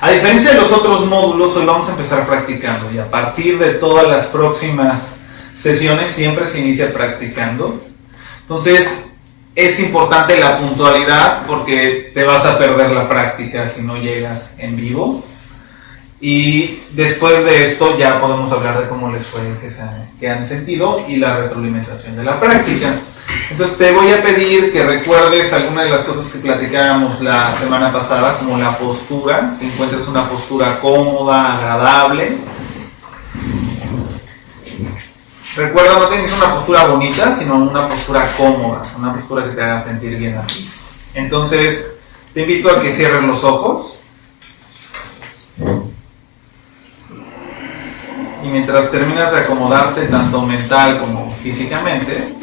A diferencia de los otros módulos, hoy vamos a empezar practicando y a partir de todas las próximas sesiones siempre se inicia practicando. Entonces, es importante la puntualidad porque te vas a perder la práctica si no llegas en vivo. Y después de esto ya podemos hablar de cómo les fue, que han sentido y la retroalimentación de la práctica. Entonces te voy a pedir que recuerdes algunas de las cosas que platicábamos la semana pasada, como la postura, que encuentres una postura cómoda, agradable. Recuerda, no tienes una postura bonita, sino una postura cómoda, una postura que te haga sentir bien así. Entonces, te invito a que cierres los ojos. Y mientras terminas de acomodarte tanto mental como físicamente,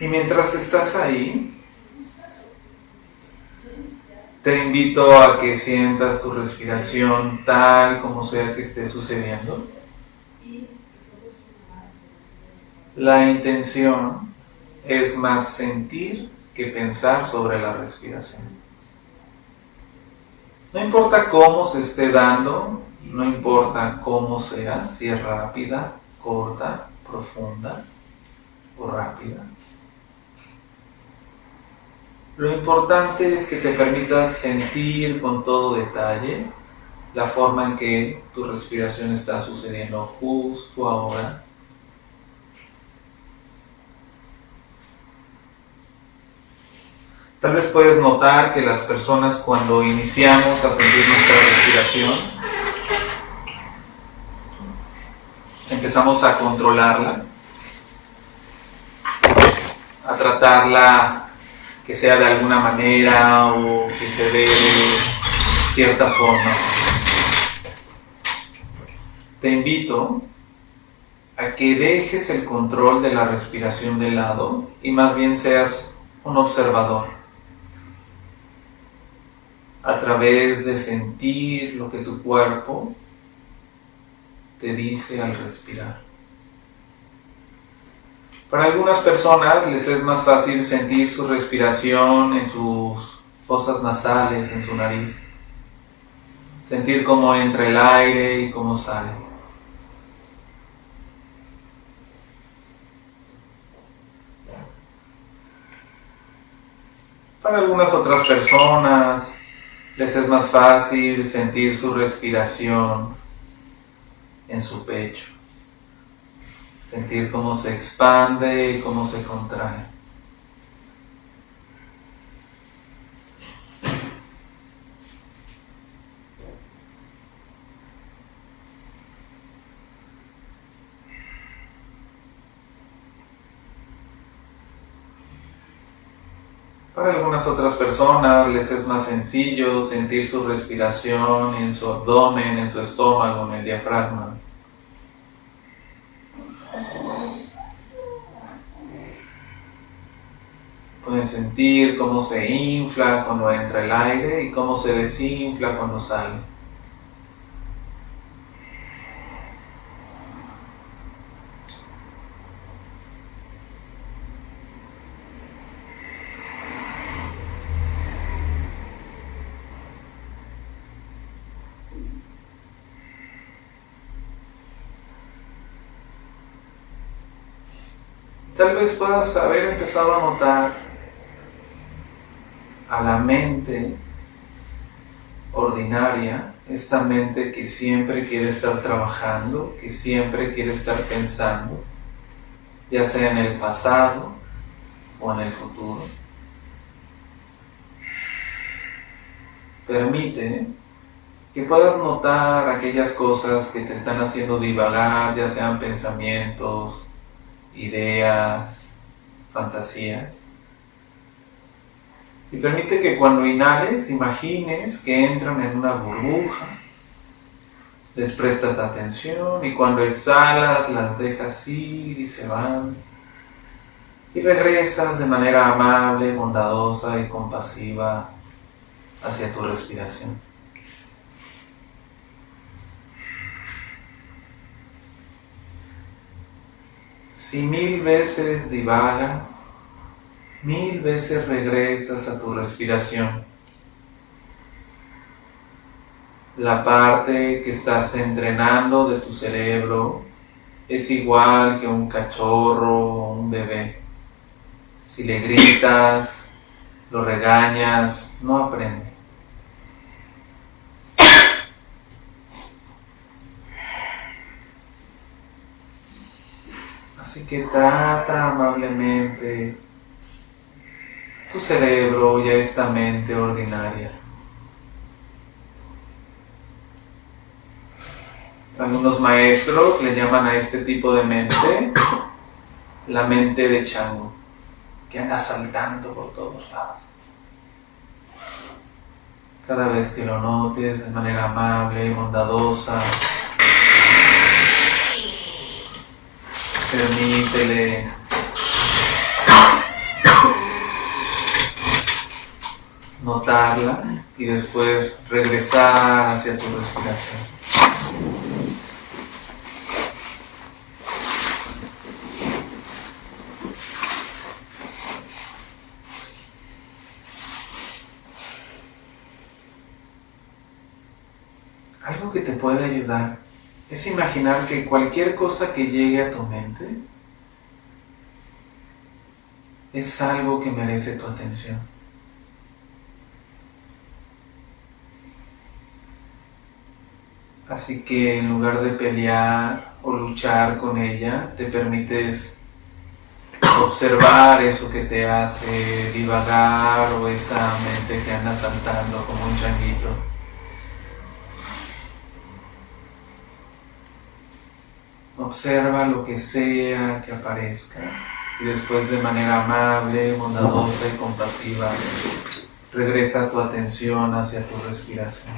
y mientras estás ahí, te invito a que sientas tu respiración tal como sea que esté sucediendo. La intención es más sentir que pensar sobre la respiración. No importa cómo se esté dando, no importa cómo sea, si es rápida, corta, profunda o rápida. Lo importante es que te permitas sentir con todo detalle la forma en que tu respiración está sucediendo justo ahora. Tal vez puedes notar que las personas cuando iniciamos a sentir nuestra respiración, empezamos a controlarla, a tratarla que sea de alguna manera o que se dé de cierta forma. Te invito a que dejes el control de la respiración de lado y más bien seas un observador a través de sentir lo que tu cuerpo te dice al respirar. Para algunas personas les es más fácil sentir su respiración en sus fosas nasales, en su nariz. Sentir cómo entra el aire y cómo sale. Para algunas otras personas les es más fácil sentir su respiración en su pecho. Sentir cómo se expande y cómo se contrae. Para algunas otras personas les es más sencillo sentir su respiración en su abdomen, en su estómago, en el diafragma. Pueden sentir cómo se infla cuando entra el aire y cómo se desinfla cuando sale. Tal vez puedas haber empezado a notar a la mente ordinaria, esta mente que siempre quiere estar trabajando, que siempre quiere estar pensando, ya sea en el pasado o en el futuro. Permite que puedas notar aquellas cosas que te están haciendo divagar, ya sean pensamientos, ideas, fantasías. Y permite que cuando inhales, imagines que entran en una burbuja, les prestas atención y cuando exhalas las dejas ir y se van. Y regresas de manera amable, bondadosa y compasiva hacia tu respiración. Si 1000 veces divagas, 1000 veces regresas a tu respiración. La parte que estás entrenando de tu cerebro es igual que un cachorro o un bebé. Si le gritas, lo regañas, no aprende. Así que trata amablemente tu cerebro y a esta mente ordinaria. Algunos maestros le llaman a este tipo de mente la mente de chango, que anda saltando por todos lados. Cada vez que lo notes de manera amable y bondadosa, permítele notarla y después regresar hacia tu respiración. Algo que te puede ayudar es imaginar que cualquier cosa que llegue a tu mente es algo que merece tu atención. Así que en lugar de pelear o luchar con ella, te permites observar eso que te hace divagar o esa mente que anda saltando como un changuito. Observa lo que sea que aparezca y después de manera amable, bondadosa y compasiva regresa tu atención hacia tu respiración.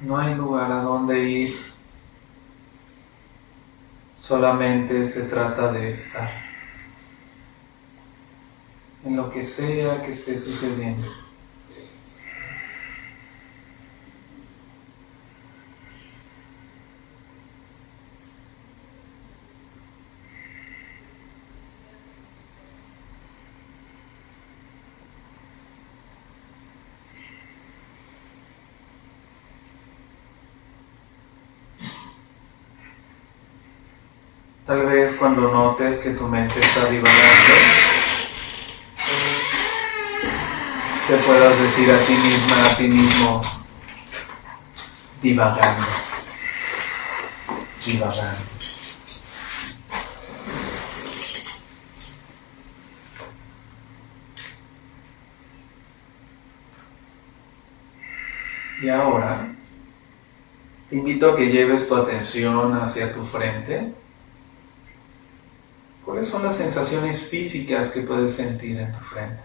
No hay lugar a donde ir, solamente se trata de estar en lo que sea que esté sucediendo. Tal vez cuando notes que tu mente está divagando, te puedas decir a ti misma, a ti mismo, divagando, divagando. Y ahora, te invito a que lleves tu atención hacia tu frente. ¿Cuáles son las sensaciones físicas que puedes sentir en tu frente?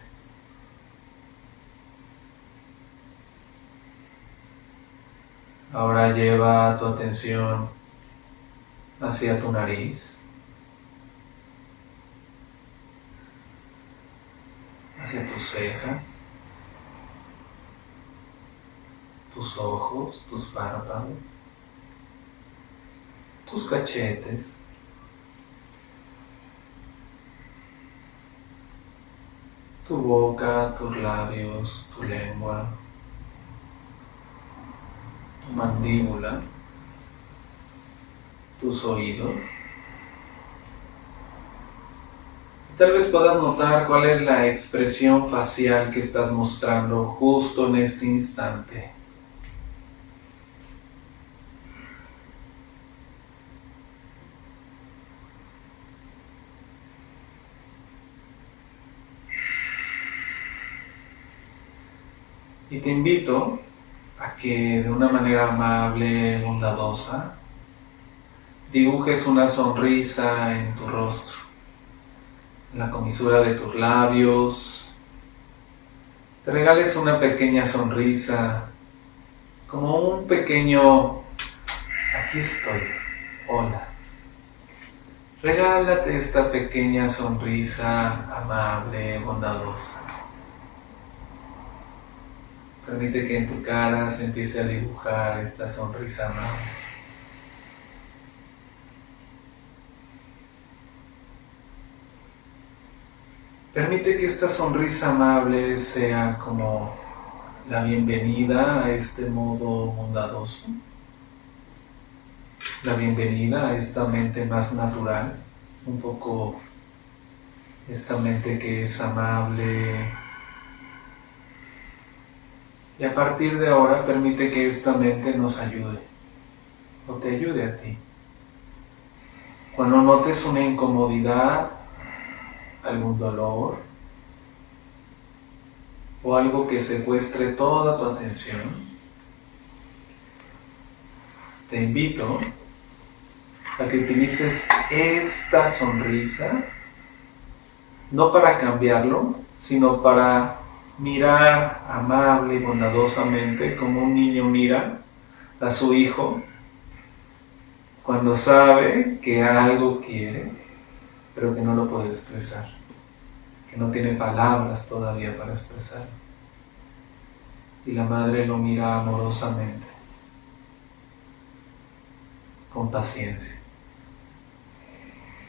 Ahora lleva tu atención hacia tu nariz, hacia tus cejas, tus ojos, tus párpados, tus cachetes, tu boca, tus labios, tu lengua, tu mandíbula, tus oídos. Y tal vez puedas notar cuál es la expresión facial que estás mostrando justo en este instante. Y te invito a que de una manera amable, bondadosa, dibujes una sonrisa en tu rostro, en la comisura de tus labios. Te regales una pequeña sonrisa, como un pequeño, aquí estoy, hola. Regálate esta pequeña sonrisa amable, bondadosa. Permite que en tu cara se empiece a dibujar esta sonrisa amable. Permite que esta sonrisa amable sea como la bienvenida a este modo bondadoso, la bienvenida a esta mente más natural, un poco esta mente que es amable. Y a partir de ahora permite que esta mente nos ayude o te ayude a ti. Cuando notes una incomodidad, algún dolor o algo que secuestre toda tu atención, te invito a que utilices esta sonrisa no para cambiarlo, sino para mirar amable y bondadosamente como un niño mira a su hijo cuando sabe que algo quiere, pero que no lo puede expresar, que no tiene palabras todavía para expresarlo. Y la madre lo mira amorosamente, con paciencia.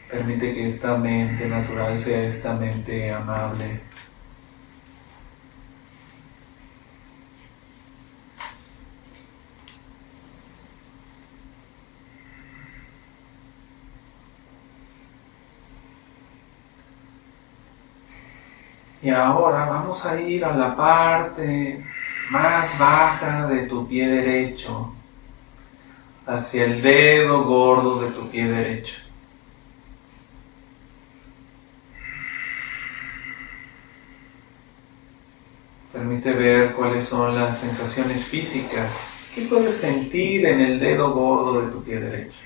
Permite que esta mente natural sea esta mente amable. Y ahora vamos a ir a la parte más baja de tu pie derecho, hacia el dedo gordo de tu pie derecho. Permite ver cuáles son las sensaciones físicas que puedes sentir en el dedo gordo de tu pie derecho.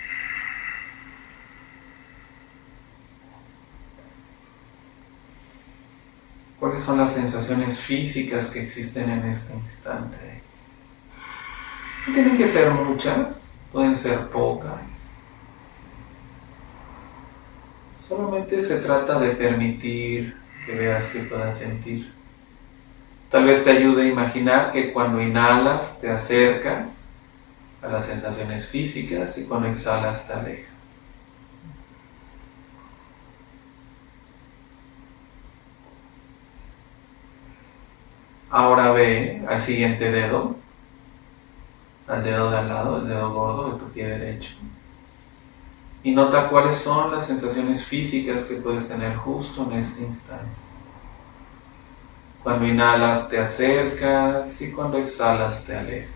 ¿Cuáles son las sensaciones físicas que existen en este instante? No tienen que ser muchas, pueden ser pocas. Solamente se trata de permitir que veas que puedas sentir. Tal vez te ayude a imaginar que cuando inhalas te acercas a las sensaciones físicas y cuando exhalas te alejas. Ahora ve al siguiente dedo, al dedo de al lado, el dedo gordo de tu pie derecho. Y nota cuáles son las sensaciones físicas que puedes tener justo en este instante. Cuando inhalas te acercas y cuando exhalas te alejas.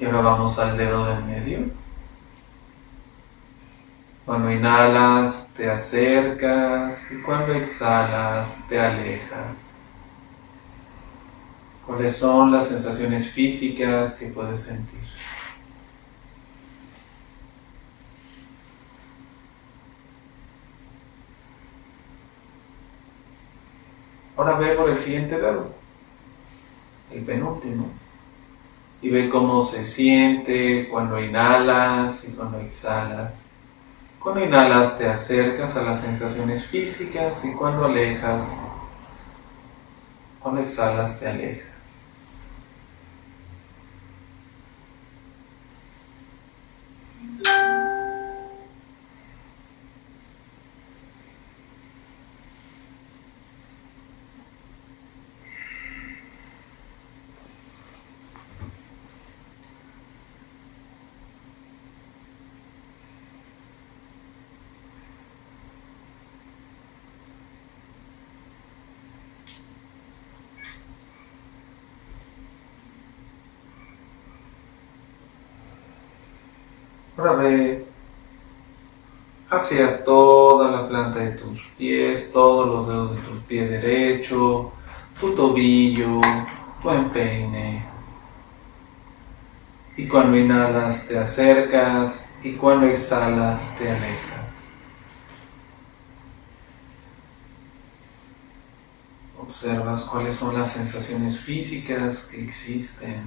Y ahora vamos al dedo del medio. Cuando inhalas te acercas y cuando exhalas te alejas. ¿Cuáles son las sensaciones físicas que puedes sentir? Ahora ve por el siguiente dedo, el penúltimo, y ve cómo se siente cuando inhalas y cuando exhalas. Cuando inhalas te acercas a las sensaciones físicas y cuando exhalas te alejas. Ahora ve hacia toda la planta de tus pies, todos los dedos de tu pie derecho, tu tobillo, tu empeine. Y cuando inhalas te acercas y cuando exhalas te alejas. Observas cuáles son las sensaciones físicas que existen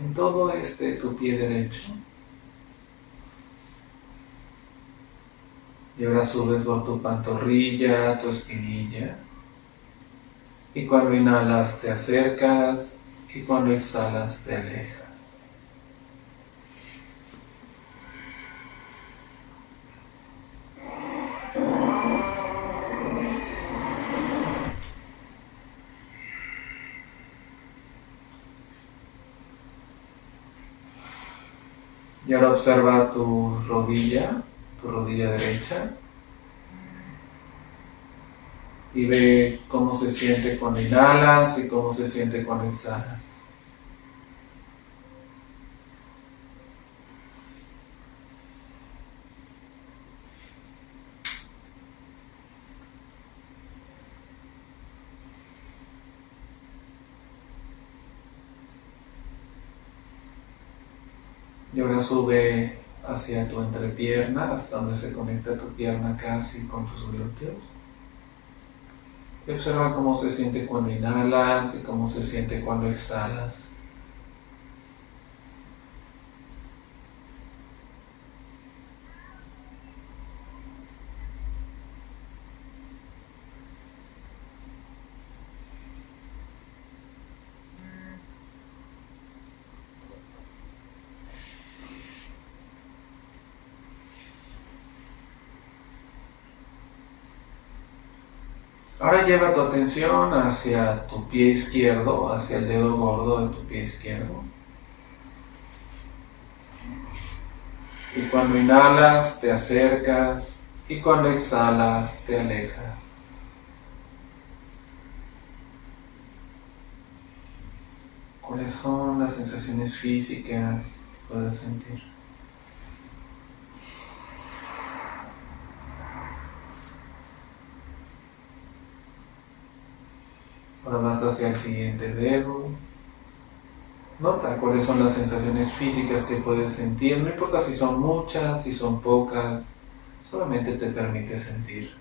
en todo tu pie derecho. Y ahora subes por tu pantorrilla, tu espinilla. Y cuando inhalas te acercas y cuando exhalas te alejas. Y ahora observa tu rodilla derecha. Y ve cómo se siente cuando inhalas y cómo se siente cuando exhalas. Y ahora sube hacia tu entrepierna, hasta donde se conecta tu pierna casi con tus glúteos. Y observa cómo se siente cuando inhalas y cómo se siente cuando exhalas. Ahora lleva tu atención hacia tu pie izquierdo, hacia el dedo gordo de tu pie izquierdo. Y cuando inhalas te acercas y cuando exhalas te alejas. ¿Cuáles son las sensaciones físicas que puedes sentir? Ahora vas hacia el siguiente dedo. Nota cuáles son las sensaciones físicas que puedes sentir. No importa si son muchas, si son pocas, solamente te permite sentir.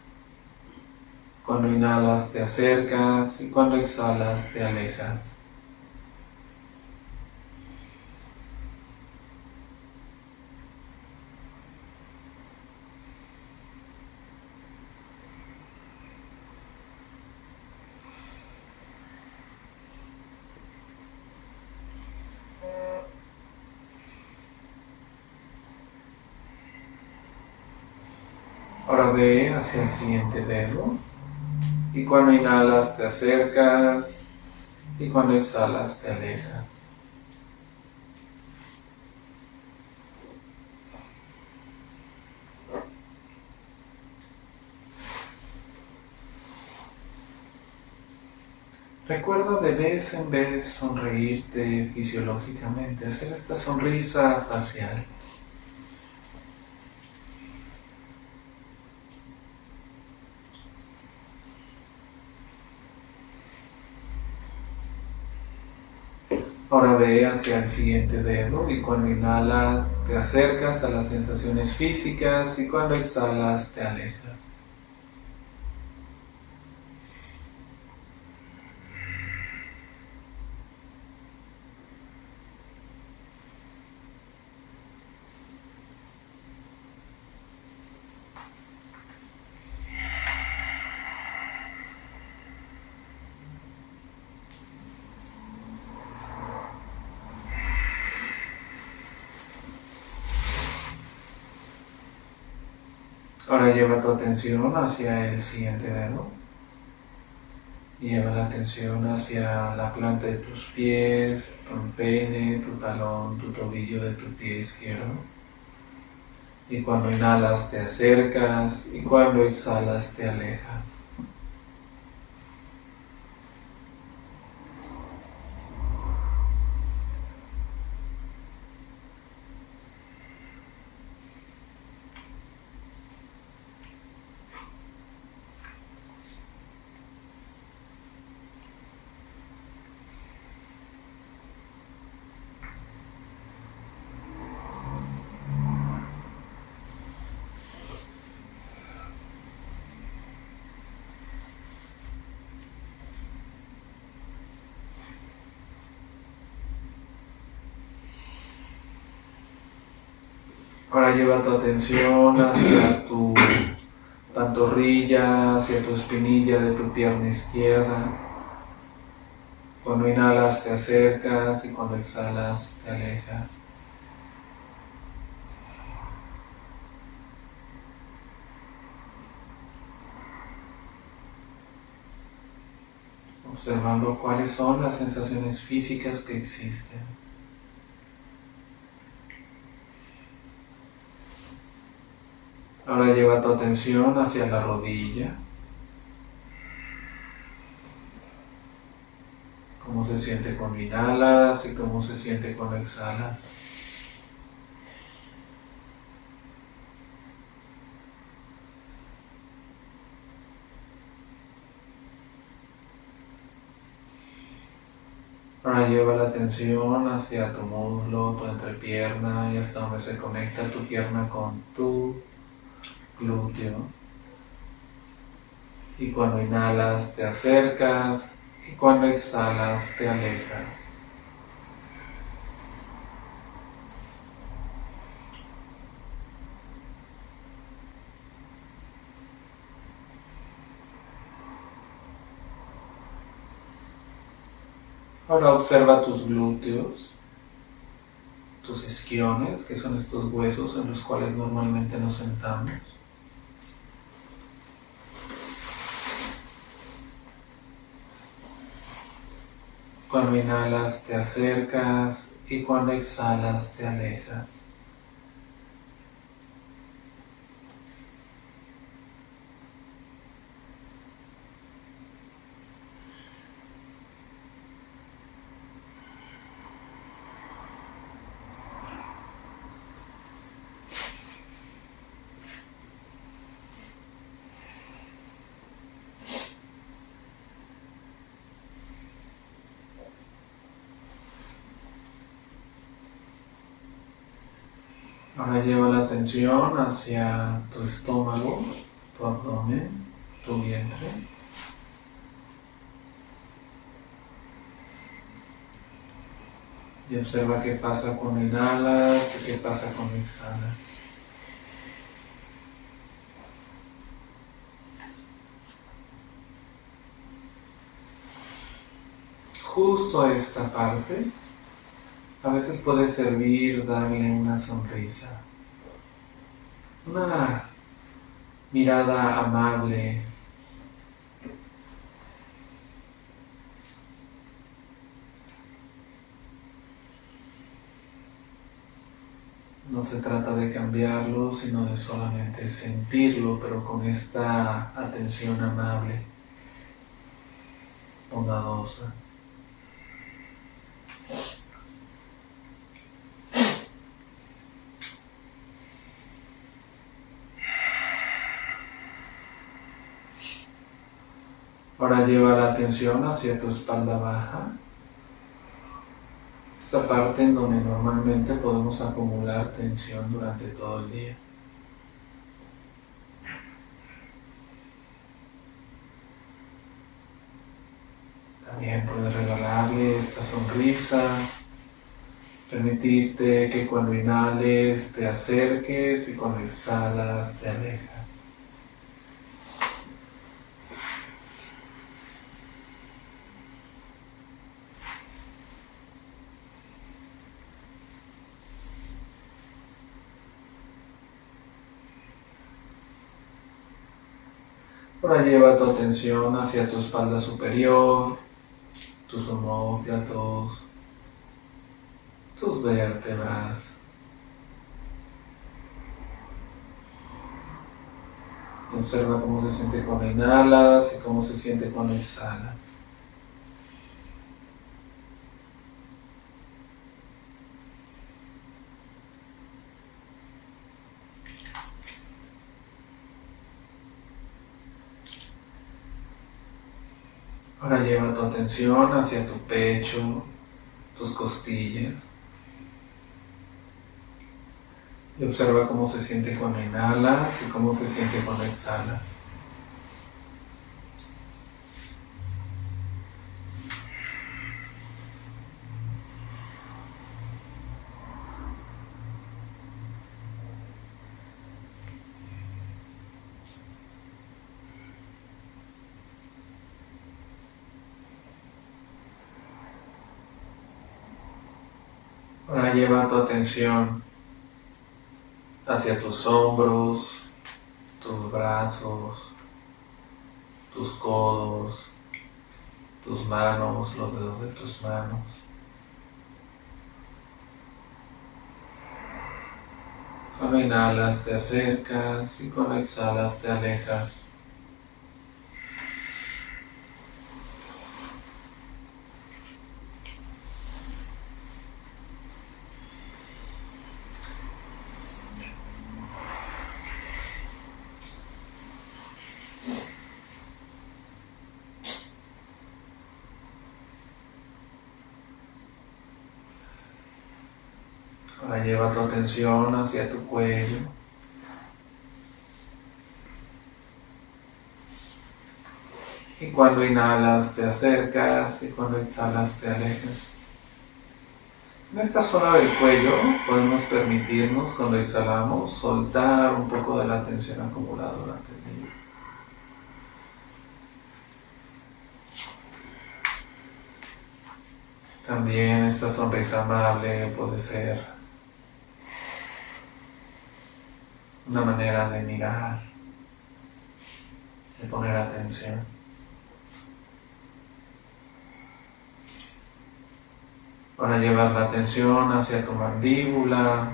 Cuando inhalas te acercas y cuando exhalas te alejas. Ahora ve hacia el siguiente dedo y cuando inhalas te acercas y cuando exhalas te alejas. Recuerda de vez en vez sonreírte fisiológicamente, hacer esta sonrisa facial. Ahora ve hacia el siguiente dedo y cuando inhalas te acercas a las sensaciones físicas y cuando exhalas te alejas. Ahora lleva tu atención hacia el siguiente dedo. Y lleva la atención hacia la planta de tus pies, tu empeine, tu talón, tu tobillo de tu pie izquierdo. Y cuando inhalas te acercas y cuando exhalas te alejas. Ahora lleva tu atención hacia tu pantorrilla, hacia tu espinilla de tu pierna izquierda. Cuando inhalas te acercas y cuando exhalas te alejas. Observando cuáles son las sensaciones físicas que existen. Ahora lleva tu atención hacia la rodilla. Cómo se siente cuando inhalas y cómo se siente cuando exhalas. Ahora lleva la atención hacia tu muslo, tu entrepierna y hasta donde se conecta tu pierna con tu glúteo. Y cuando inhalas te acercas y cuando exhalas te alejas. Ahora observa tus glúteos, tus isquiones, que son estos huesos en los cuales normalmente nos sentamos. Cuando inhalas te acercas y cuando exhalas te alejas. Ahora lleva la atención hacia tu estómago, tu abdomen, tu vientre. Y observa qué pasa cuando inhalas y qué pasa cuando exhalas. Justo a esta parte, a veces puede servir darle una sonrisa, una mirada amable. No se trata de cambiarlo, sino de solamente sentirlo, pero con esta atención amable, bondadosa. Ahora lleva la atención hacia tu espalda baja, esta parte en donde normalmente podemos acumular tensión durante todo el día. También puedes regalarle esta sonrisa, permitirte que cuando inhales te acerques y cuando exhalas te alejas. Ahora lleva tu atención hacia tu espalda superior, tus omóplatos, tus vértebras. Observa cómo se siente cuando inhalas y cómo se siente cuando exhalas. Ahora lleva tu atención hacia tu pecho, tus costillas. Y observa cómo se siente cuando inhalas y cómo se siente cuando exhalas. Ahora lleva tu atención hacia tus hombros, tus brazos, tus codos, tus manos, los dedos de tus manos. Cuando inhalas te acercas y cuando exhalas te alejas. Ahora lleva tu atención hacia tu cuello. Y cuando inhalas te acercas y cuando exhalas te alejas. En esta zona del cuello podemos permitirnos, cuando exhalamos, soltar un poco de la tensión acumulada durante el día. También esta sonrisa amable puede ser una manera de mirar, de poner atención. Ahora llevas la atención hacia tu mandíbula.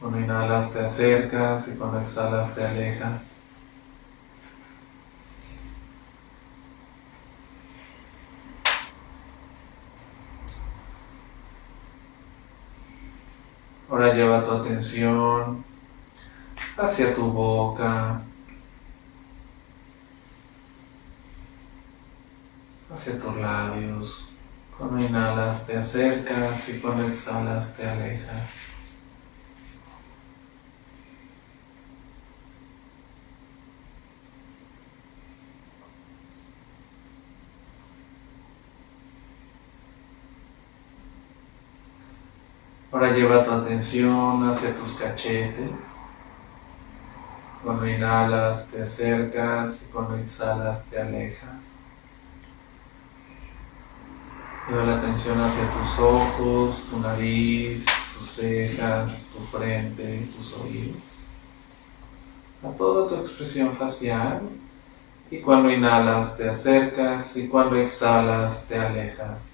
Cuando inhalas te acercas y cuando exhalas te alejas. Ahora lleva tu atención hacia tu boca, hacia tus labios. Cuando inhalas te acercas y cuando exhalas te alejas. Ahora lleva tu atención hacia tus cachetes. Cuando inhalas te acercas y cuando exhalas te alejas. Lleva la atención hacia tus ojos, tu nariz, tus cejas, tu frente y tus oídos. A toda tu expresión facial. Y cuando inhalas te acercas y cuando exhalas te alejas.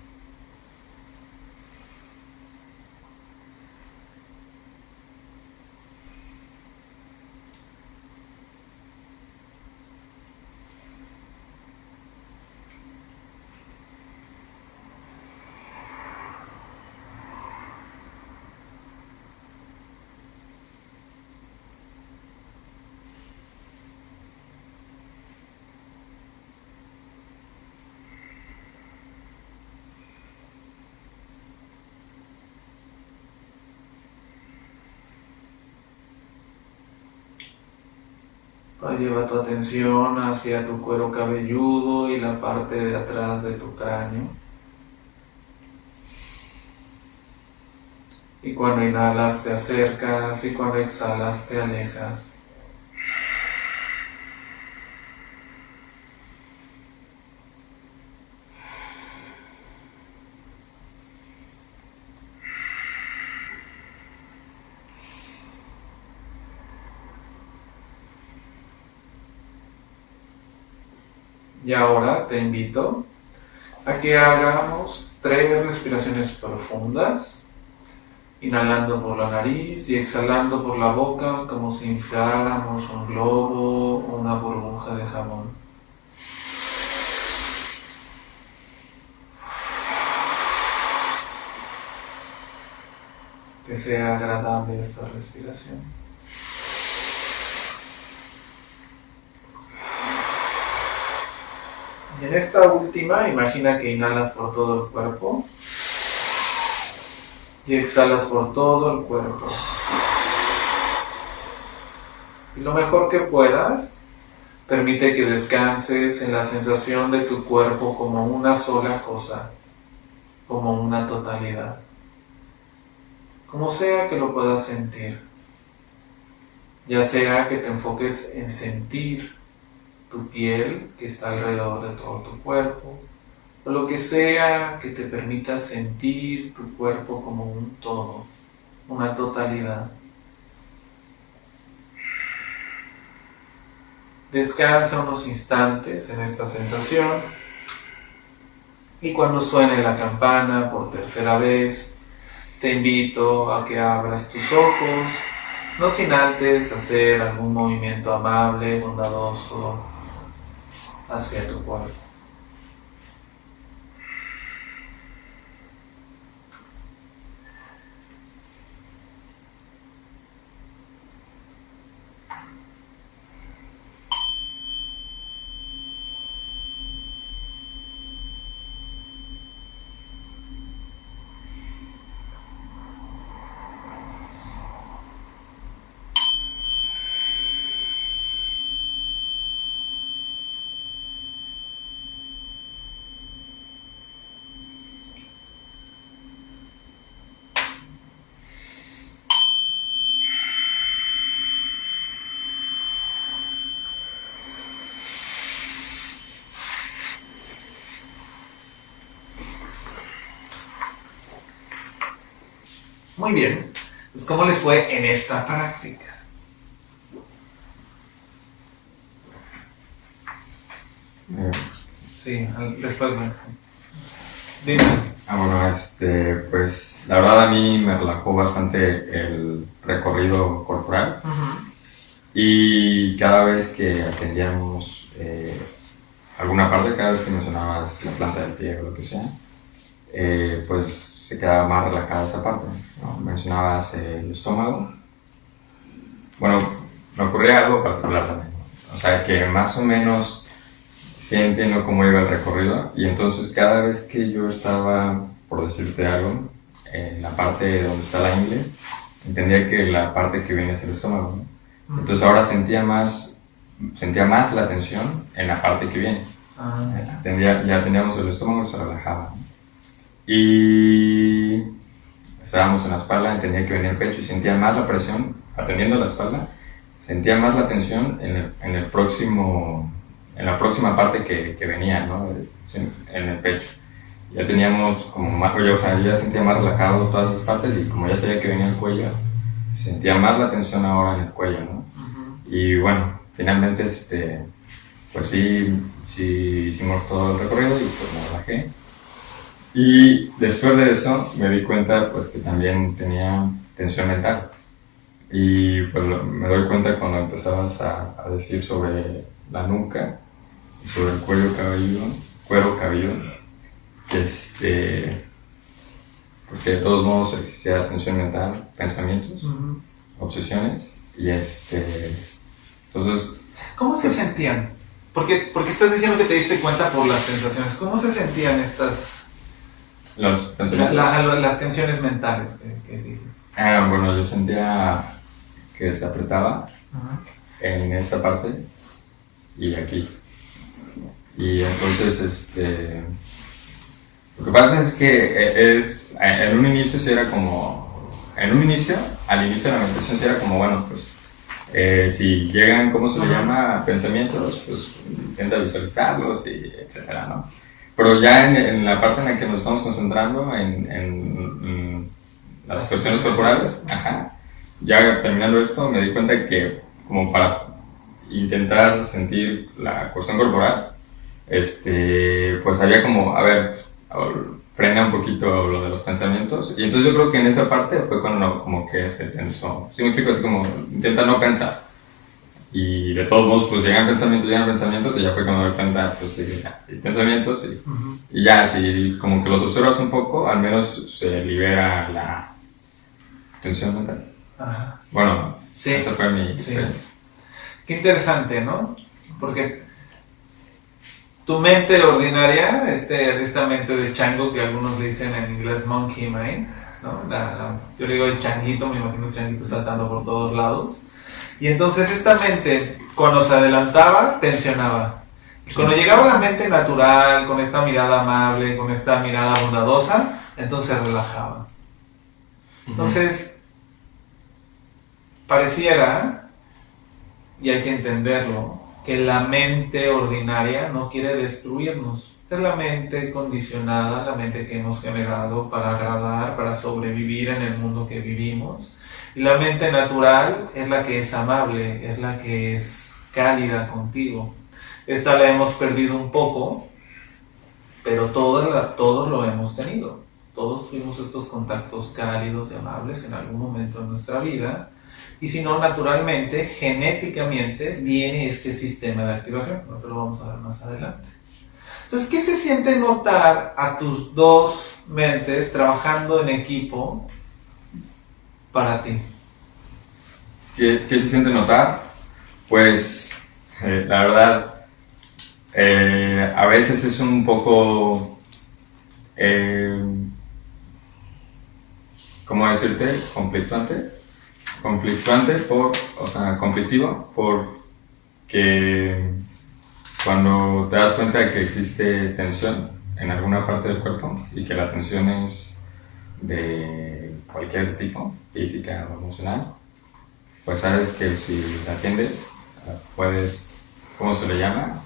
Ahora lleva tu atención hacia tu cuero cabelludo y la parte de atrás de tu cráneo. Y cuando inhalas te acercas y cuando exhalas te alejas. Y ahora te invito a que hagamos 3 respiraciones profundas, inhalando por la nariz y exhalando por la boca como si infláramos un globo o una burbuja de jabón. Que sea agradable esta respiración. Y en esta última, imagina que inhalas por todo el cuerpo y exhalas por todo el cuerpo. Y lo mejor que puedas, permite que descanses en la sensación de tu cuerpo como una sola cosa, como una totalidad. Como sea que lo puedas sentir, ya sea que te enfoques en sentir tu piel que está alrededor de todo tu cuerpo, o lo que sea que te permita sentir tu cuerpo como un todo, una totalidad. Descansa unos instantes en esta sensación y cuando suene la campana por tercera vez, te invito a que abras tus ojos, no sin antes hacer algún movimiento amable, bondadoso hacia tu cuerpo. Muy bien, pues ¿cómo les fue en esta práctica? Sí, después me... Dime. Bueno, pues la verdad a mí me relajó bastante el recorrido corporal. Y cada vez que atendíamos alguna parte, cada vez que mencionabas la planta del pie o lo que sea, pues se quedaba más relajada esa parte, ¿no? Mencionabas el estómago. Bueno, me ocurría algo particular también, ¿no? O sea, que más o menos sí entiendo cómo iba el recorrido, y entonces cada vez que yo estaba, por decirte algo, en la parte donde está la ingle, entendía que la parte que viene es el estómago, ¿no? Entonces ahora sentía más la tensión en la parte que viene. Ya teníamos el estómago, se relajaba, ¿no? Y estábamos en la espalda, entendía que venía el pecho y sentía más la presión, atendiendo la espalda, sentía más la tensión en la próxima parte que venía, ¿no? En el pecho. Ya teníamos como más, o sea, ya sentía más relajado todas las partes, y como ya sabía que venía el cuello, sentía más la tensión ahora en el cuello, ¿no? Y bueno, finalmente, pues sí hicimos todo el recorrido y pues me relajé. Y después de eso me di cuenta pues que también tenía tensión mental. Y pues me doy cuenta cuando empezabas a decir sobre la nuca y sobre el cuero cabelludo, que pues que de todos modos existía tensión mental, pensamientos, obsesiones, y entonces... ¿Cómo se sentían? Porque estás diciendo que te diste cuenta por las sensaciones. ¿Cómo se sentían estas... Los pensamientos? Las tensiones mentales que dices. Bueno, yo sentía que se apretaba en esta parte y aquí. Y entonces, lo que pasa es que en un inicio sí era como... al inicio de la meditación sí era como, bueno, pues... si llegan, ¿cómo se le llama? Pensamientos, pues intenta visualizarlos y etcétera, ¿no? Pero ya en la parte en la que nos estamos concentrando, en las cuestiones corporales, ya terminando esto, me di cuenta que como para intentar sentir la cuestión corporal, pues había como, a ver, frena un poquito lo de los pensamientos, y entonces yo creo que en esa parte fue cuando como que se tensó. ¿Sí me explico? Así como intenta no pensar, y de todos modos pues llegan pensamientos, y ya fue cuando me doy cuenta, pues sí, hay pensamientos, y ya, si como que los observas un poco, al menos se libera la tensión mental. Bueno, sí, esa fue mi experiencia. Qué interesante, ¿no? Porque tu mente ordinaria, esta mente de chango que algunos le dicen en inglés monkey mind, ¿no? Yo le digo el changuito, me imagino el changuito saltando por todos lados. Y entonces esta mente, cuando se adelantaba, tensionaba. Y cuando llegaba la mente natural, con esta mirada amable, con esta mirada bondadosa, entonces se relajaba. Entonces, pareciera, y hay que entenderlo, que la mente ordinaria no quiere destruirnos. Es la mente condicionada, la mente que hemos generado para agradar, para sobrevivir en el mundo que vivimos. Y la mente natural es la que es amable, es la que es cálida contigo. Esta la hemos perdido un poco, pero todos lo hemos tenido. Todos tuvimos estos contactos cálidos y amables en algún momento de nuestra vida. Y si no, naturalmente, genéticamente, viene este sistema de activación. Pero lo vamos a ver más adelante. Entonces, ¿qué se siente notar a tus dos mentes trabajando en equipo para ti? ¿Qué se siente notar? Pues, la verdad, a veces es un poco, ¿cómo decirte? Conflictivo, porque cuando te das cuenta de que existe tensión en alguna parte del cuerpo y que la tensión es de cualquier tipo, física o emocional, pues sabes que si la atiendes, puedes, ¿cómo se le llama?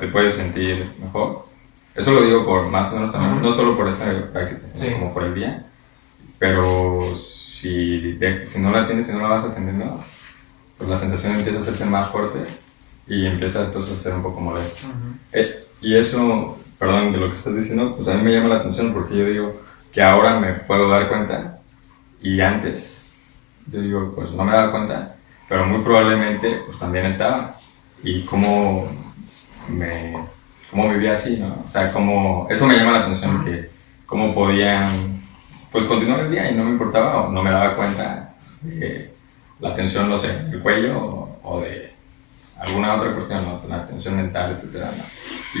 Te puedes sentir mejor. Eso lo digo por más o menos también, no solo por esta práctica, sino como por el día. Pero si no la atiendes, si no la vas atendiendo, pues la sensación empieza a hacerse más fuerte y empieza entonces a ser un poco molesto. Y eso, perdón, de lo que estás diciendo, pues a mí me llama la atención porque yo digo que ahora me puedo dar cuenta y antes, yo digo, pues no me daba cuenta, pero muy probablemente pues también estaba. Y cómo vivía así, ¿no? O sea, eso me llama la atención, que cómo podían pues continuar el día y no me importaba o no me daba cuenta de la tensión, no sé, del cuello o de alguna otra cuestión, ¿no? La tensión mental, etcétera, ¿no?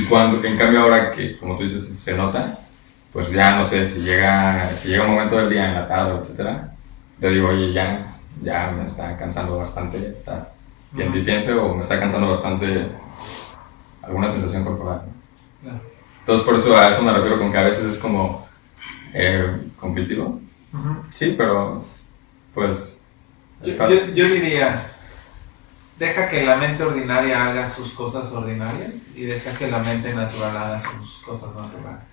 Y cuando, en cambio ahora que, como tú dices, se nota, pues ya no sé, si llega un momento del día, en la tarde, etcétera, te digo, oye, ya me está cansando bastante estar piense y piense, o me está cansando bastante alguna sensación corporal, ¿no? Claro. Entonces por eso a eso me refiero con que a veces es como competitivo. Sí, pero pues yo diría, deja que la mente ordinaria haga sus cosas ordinarias y deja que la mente natural haga sus cosas naturales.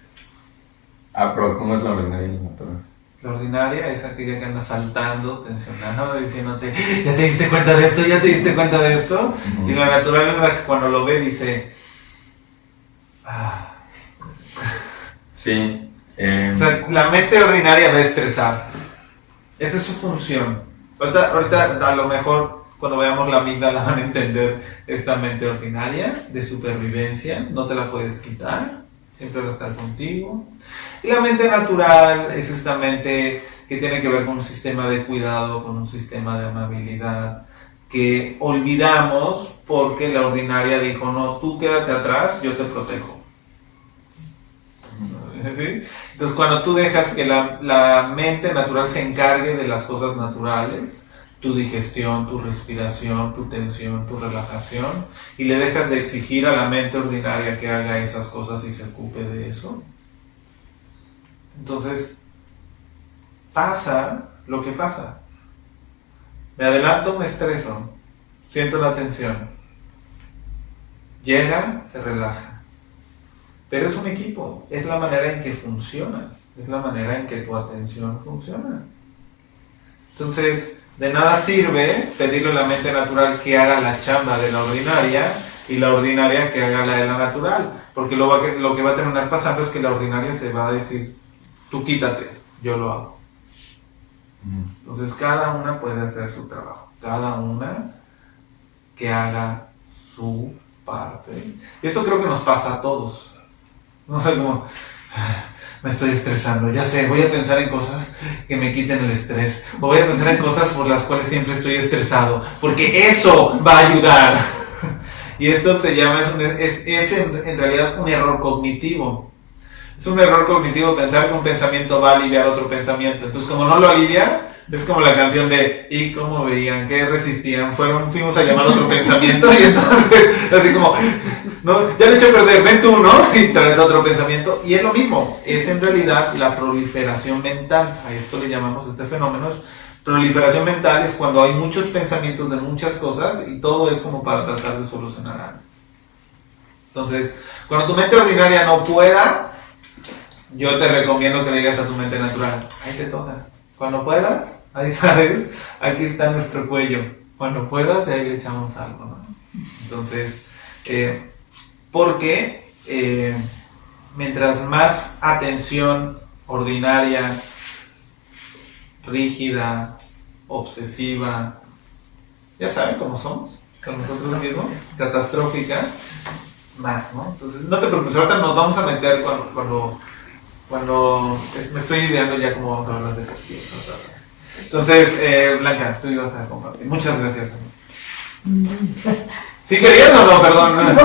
Pero ¿cómo es la ordinaria y la natural? La ordinaria es aquella que anda saltando, tensionando, diciéndote, ¿ya te diste cuenta de esto? ¿Ya te diste cuenta de esto? Y la natural es la que cuando lo ve dice, Sí. O sea, la mente ordinaria va a estresar. Esa es su función. Ahorita a lo mejor cuando veamos la amígdala van a entender esta mente ordinaria de supervivencia. No te la puedes quitar. Siempre va a estar contigo. Y la mente natural es esta mente que tiene que ver con un sistema de cuidado, con un sistema de amabilidad, que olvidamos porque la ordinaria dijo, no, tú quédate atrás, yo te protejo. ¿Sí? Entonces cuando tú dejas que la mente natural se encargue de las cosas naturales, tu digestión, tu respiración, tu tensión, tu relajación, y le dejas de exigir a la mente ordinaria que haga esas cosas y se ocupe de eso, entonces pasa lo que pasa. Me adelanto, me estreso, siento la tensión, llega, se relaja. Pero es un equipo, es la manera en que funcionas, es la manera en que tu atención funciona. Entonces, de nada sirve pedirle a la mente natural que haga la chamba de la ordinaria y la ordinaria que haga la de la natural, porque lo que va a terminar pasando es que la ordinaria se va a decir, tú quítate, yo lo hago. Entonces, cada una puede hacer su trabajo, cada una que haga su parte. Y esto creo que nos pasa a todos. No sé cómo, me estoy estresando, ya sé, voy a pensar en cosas que me quiten el estrés, o voy a pensar en cosas por las cuales siempre estoy estresado, porque eso va a ayudar. Y esto se llama, es en realidad un error cognitivo. Es un error cognitivo pensar que un pensamiento va a aliviar otro pensamiento. Entonces, como no lo alivia, es como la canción de ¿y cómo veían? ¿Qué resistían? Fuimos a llamar otro pensamiento y entonces, así como, no, ya le eché a perder, ven tú, ¿no? Y traes otro pensamiento. Y es lo mismo, es en realidad la proliferación mental. A esto le llamamos, este fenómeno es Proliferación mental es cuando hay muchos pensamientos de muchas cosas y todo es como para tratar de solucionar algo. Entonces, cuando tu mente ordinaria no pueda, yo te recomiendo que le digas a tu mente natural, ahí te toca. Cuando puedas, ahí sabes, aquí está nuestro cuello. Cuando puedas, ahí le echamos algo, ¿no? Entonces, porque mientras más atención ordinaria, rígida, obsesiva, ya saben cómo somos, con nosotros mismos, catastrófica, más, ¿no? Entonces, no te preocupes, ahorita nos vamos a meter cuando me estoy ideando ya cómo vamos a hablar de castigos. Entonces, Blanca, tú ibas a compartir. Muchas gracias. ¿Sí querías o no? Perdón. No. No te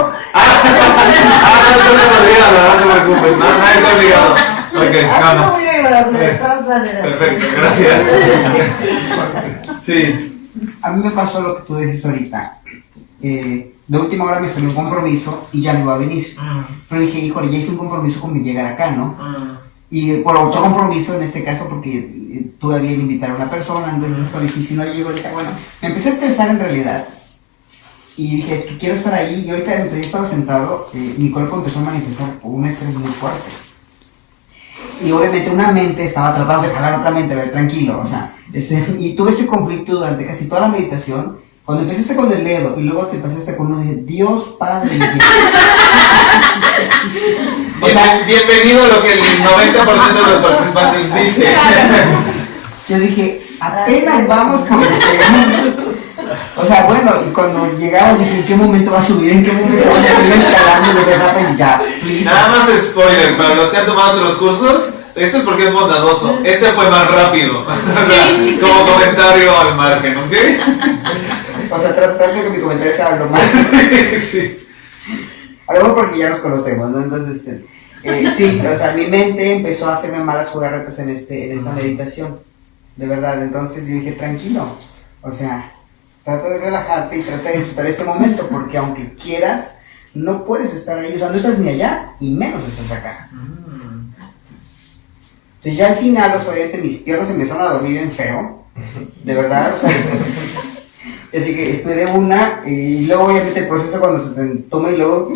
obligado, no te preocupes. Nadie está obligado. Ok, no. Muy agradable, de todas maneras. Perfecto, gracias. Sí. A mí me pasó lo que tú dices ahorita. De última hora me salió un compromiso y ya no iba a venir. Pero dije, híjole, ya hice un compromiso con mi llegar acá, ¿no? Y por otro compromiso en este caso, porque todavía iba a invitar a una persona, entonces y si no llego ahorita, bueno, me empecé a estresar en realidad. Y dije, es que quiero estar ahí. Y ahorita, mientras yo estaba sentado, mi cuerpo empezó a manifestar un estrés muy fuerte. Y obviamente una mente estaba tratando de jalar otra mente, a ver, tranquilo, o sea, y tuve ese conflicto durante casi toda la meditación. Cuando empezaste con el dedo y luego te pasaste con uno, dije, Dios Padre. O sea, bienvenido a lo que el 90% de los participantes dice. Yo dije, apenas vamos con el tema. O sea, bueno, y cuando llegamos dije, ¿en qué momento va a subir? ¿En qué momento va a subir escalando? Y de repente ya, please. Nada más spoiler, para los que han tomado otros cursos, este es porque es bondadoso, este fue más rápido. O sea, como comentario al margen, ¿ok? O sea, tratar de que mi comentario sea lo más. Sí. A lo mejor porque ya nos conocemos, ¿no? Entonces, sí, o sea, mi mente empezó a hacerme malas jugarretas en esta meditación. De verdad, entonces yo dije, tranquilo. O sea, trata de relajarte y trata de disfrutar este momento, porque aunque quieras, no puedes estar ahí. O sea, no estás ni allá y menos estás acá. Entonces ya al final, obviamente, mis piernas empezaron a dormir bien feo. De verdad, o sea. Así que esperé una y luego obviamente el proceso cuando se te toma y luego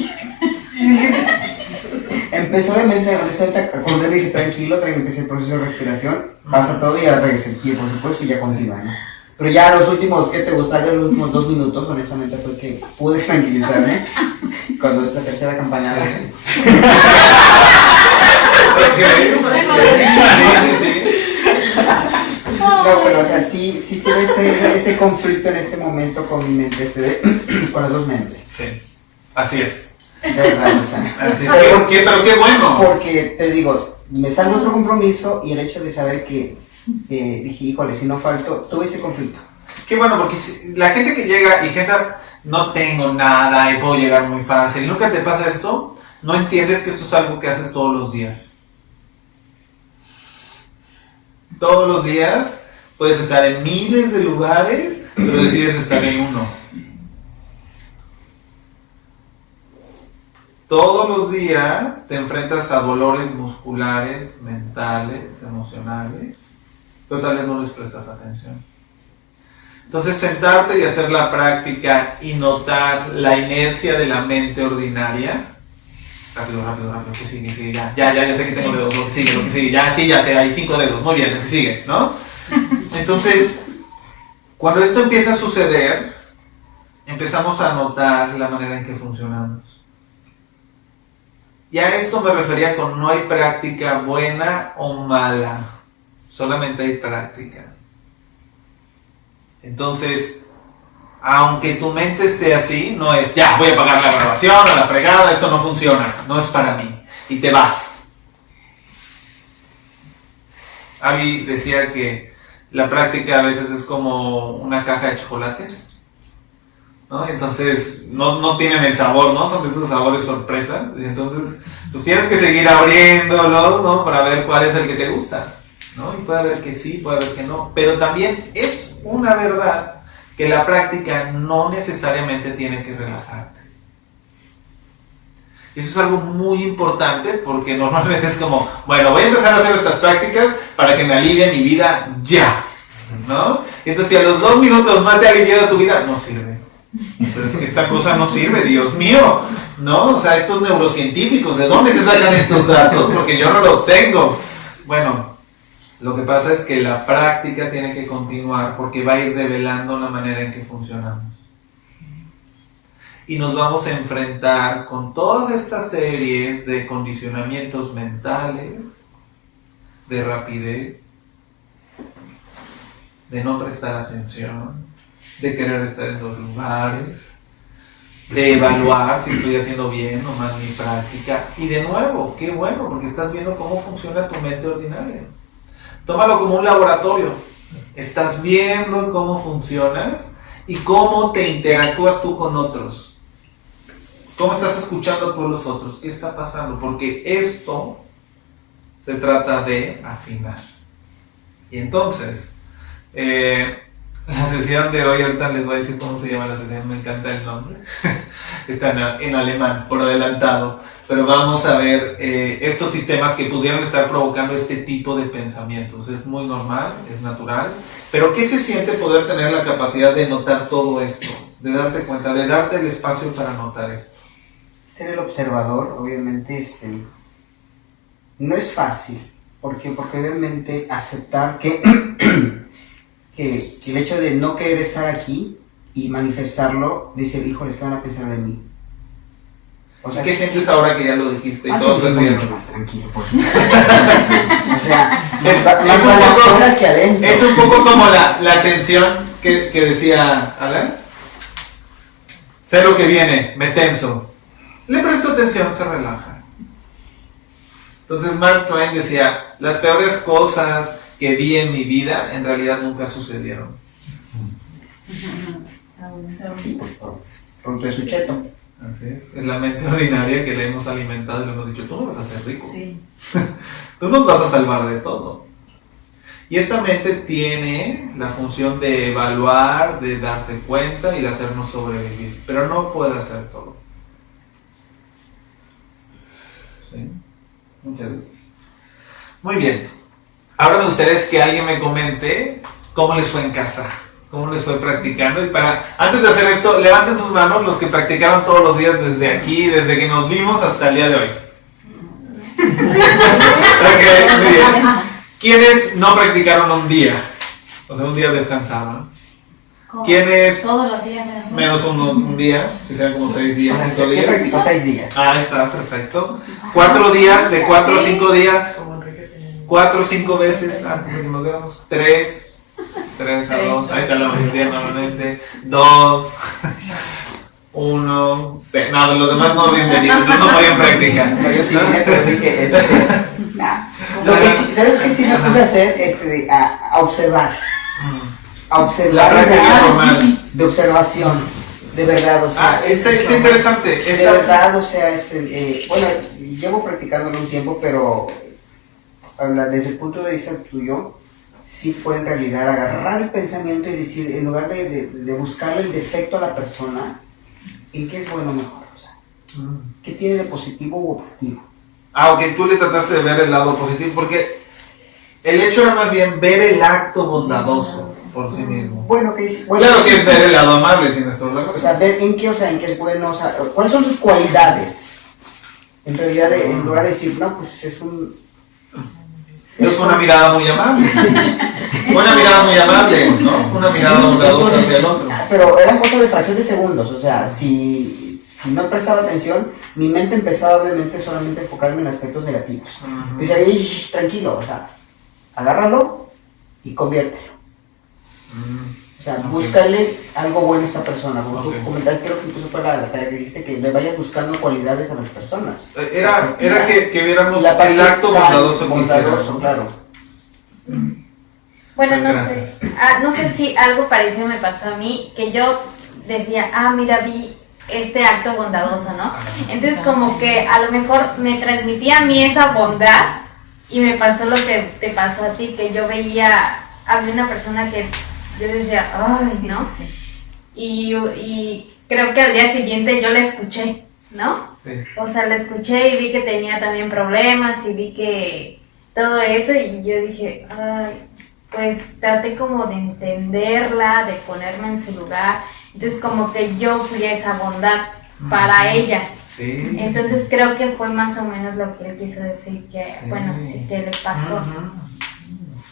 empezó obviamente a acordar y dije tranquilo, empecé el proceso de respiración, pasa todo y ya regresé el pie, por supuesto, y ya continúa, ¿no? Pero ya los últimos, ¿qué te gustaron? Los últimos 2 minutos, honestamente, fue que pude tranquilizarme cuando la tercera campanada. No, pero o sea, sí tuve ese conflicto en este momento con mi mente, con las dos mentes. Sí, así es. De verdad, o sea. Así es. ¿Por qué? Pero qué bueno. Porque, te digo, me salió otro compromiso y el hecho de saber que dije, híjole, si no falto, tuve ese conflicto. Qué bueno, porque la gente que llega y gente, no tengo nada y puedo llegar muy fácil, y nunca te pasa esto, no entiendes que esto es algo que haces todos los días. Todos los días puedes estar en miles de lugares, pero decides estar en uno. Todos los días te enfrentas a dolores musculares, mentales, emocionales, pero tal vez no les prestas atención. Entonces sentarte y hacer la práctica y notar la inercia de la mente ordinaria. Rápido, que sigue, ya sé que tengo dedos, lo que sigue, ya sé, hay 5 dedos, muy bien, lo que sigue, ¿no? Entonces, cuando esto empieza a suceder, empezamos a notar la manera en que funcionamos. Y a esto me refería con no hay práctica buena o mala, solamente hay práctica. Entonces, aunque tu mente esté así, no es, ya, voy a pagar la grabación, a la fregada, esto no funciona, no es para mí, y te vas. Avi decía que la práctica a veces es como una caja de chocolates, ¿no? Entonces, no tienen el sabor, ¿no? Son de esos sabores sorpresa, y entonces, pues tienes que seguir abriéndolos, ¿no? Para ver cuál es el que te gusta, ¿no? Y puede haber que sí, puede haber que no, pero también es una verdad que la práctica no necesariamente tiene que relajarte. Eso es algo muy importante porque normalmente es como, bueno, voy a empezar a hacer estas prácticas para que me alivie mi vida ya. ¿no? Entonces, si a los 2 minutos no te ha aliviado tu vida, no sirve. Pero es que esta cosa no sirve, Dios mío, ¿no? O sea, estos neurocientíficos, ¿de dónde se sacan estos datos? Porque yo no los tengo. Bueno, lo que pasa es que la práctica tiene que continuar porque va a ir develando la manera en que funcionamos. Y nos vamos a enfrentar con todas estas series de condicionamientos mentales, de rapidez, de no prestar atención, de querer estar en 2 lugares, de evaluar si estoy haciendo bien o mal mi práctica. Y de nuevo, qué bueno, porque estás viendo cómo funciona tu mente ordinaria. Tómalo como un laboratorio. Estás viendo cómo funcionas y cómo te interactúas tú con otros. ¿Cómo estás escuchando tú a los otros? ¿Qué está pasando? Porque esto se trata de afinar. Y entonces, la sesión de hoy, ahorita les voy a decir cómo se llama la sesión, me encanta el nombre. Está en alemán, por adelantado. Pero vamos a ver estos sistemas que pudieran estar provocando este tipo de pensamientos. Es muy normal, es natural. Pero ¿qué se siente poder tener la capacidad de notar todo esto? De darte cuenta, de darte el espacio para notar esto. Ser el observador, obviamente, no es fácil. Porque obviamente aceptar que, que el hecho de no querer estar aquí y manifestarlo, dice, híjoles, ¿qué van a pensar de mí? O sea, ¿qué sientes ahora que ya lo dijiste? Y todo se ríen? Mucho más tranquilo, por supuesto. O sea, Es más un vale poco- afuera que adentro. Es un poco como la tensión que decía Alan. Sé lo que viene, me tenso. Le presto atención, se relaja. Entonces Mark Twain decía, las peores cosas que vi en mi vida en realidad nunca sucedieron. Sí, por tu sucheto. Así es la mente ordinaria que le hemos alimentado y le hemos dicho, tú no vas a ser rico. Sí. Tú nos vas a salvar de todo. Y esta mente tiene la función de evaluar, de darse cuenta y de hacernos sobrevivir, pero no puede hacer todo. ¿Sí? Muchas gracias. Muy bien. Ahora me gustaría que alguien me comente cómo les fue en casa, cómo les fue practicando. Y antes de hacer esto, levanten sus manos los que practicaron todos los días desde aquí, desde que nos vimos hasta el día de hoy. Ok, muy bien. ¿Quiénes no practicaron un día? O sea, un día descansaron. ¿Quiénes Todos los días menos un día? Si sean como 6 días, 5 ¿Qué días. practicó 6 días? Ah, está, perfecto. 4 días, de 4 a 5 días. 4 o 5 veces antes de que nos veamos. 3 a 2. Ahí está la mayoría normalmente. 2. 1. No, los demás no bienvenidos. No podían practicar. No, yo sí dije, pero dije, nah. Lo que sí, ¿sabes qué sí me puse a hacer? A observar. A observar. La práctica ¿verdad? formal. De observación. De verdad, o sea. Está interesante. De verdad, o sea, bueno, llevo practicándolo un tiempo, pero desde el punto de vista tuyo, sí fue en realidad agarrar el pensamiento y decir, en lugar de buscarle el defecto a la persona, ¿en qué es bueno mejor? O sea, ¿qué tiene de positivo u objetivo? Ok, tú le trataste de ver el lado positivo, porque el hecho era más bien ver el acto bondadoso por sí mismo. Bueno, Claro que es ver el lado amable, tienes todo la O sea, ver en qué es bueno, o sea, cuáles son sus cualidades. En realidad, en lugar de decir, no, pues es una mirada muy amable. Una mirada muy amable, ¿no? Una mirada bondadosa hacia el otro. Pero eran cosas de fracción de segundos, o sea, si no prestaba atención, mi mente empezaba obviamente solamente a enfocarme en aspectos negativos. Ujú. Y decía, tranquilo, o sea, agárralo y conviértelo. O sea, Ok. búscale algo bueno a esta persona. Como Ok. tú comentaste, creo que incluso fue la tarea que dijiste, que le vayas buscando cualidades a las personas. Era que viéramos Y la parte el acto bondadoso que bondadoso, hicieron. claro. Bueno, no Gracias. sé. No sé si algo parecido me pasó a mí, que yo decía, mira, vi este acto bondadoso, ¿no? Entonces como que a lo mejor me transmitía a mí esa bondad y me pasó lo que te pasó a ti, que yo veía, había una persona que yo decía, ay, ¿no? Y creo que al día siguiente yo la escuché, ¿no? Sí. O sea, la escuché y vi que tenía también problemas y vi que todo eso y yo dije, ay, pues traté como de entenderla, de ponerme en su lugar. Entonces como que yo fui esa bondad para ella. Sí. Entonces creo que fue más o menos lo que él quiso decir, que bueno, sí que le pasó.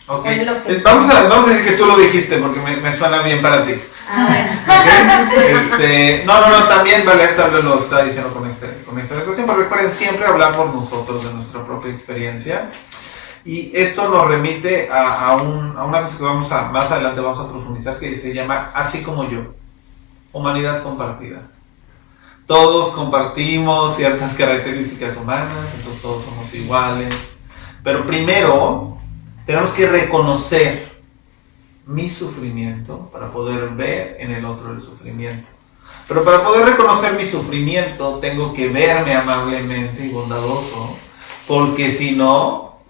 Ok. Fue lo que- Vamos a decir que tú lo dijiste porque me suena bien para ti. Ah, Ok. No, también Valer lo está diciendo con esta relación, pero recuerden siempre hablar por nosotros de nuestra propia experiencia. Y esto nos remite a una cosa que más adelante vamos a profundizar, que se llama Así como yo, humanidad compartida. Todos compartimos ciertas características humanas, entonces todos somos iguales. Pero primero tenemos que reconocer mi sufrimiento para poder ver en el otro el sufrimiento. Pero para poder reconocer mi sufrimiento tengo que verme amablemente y bondadoso, porque si no,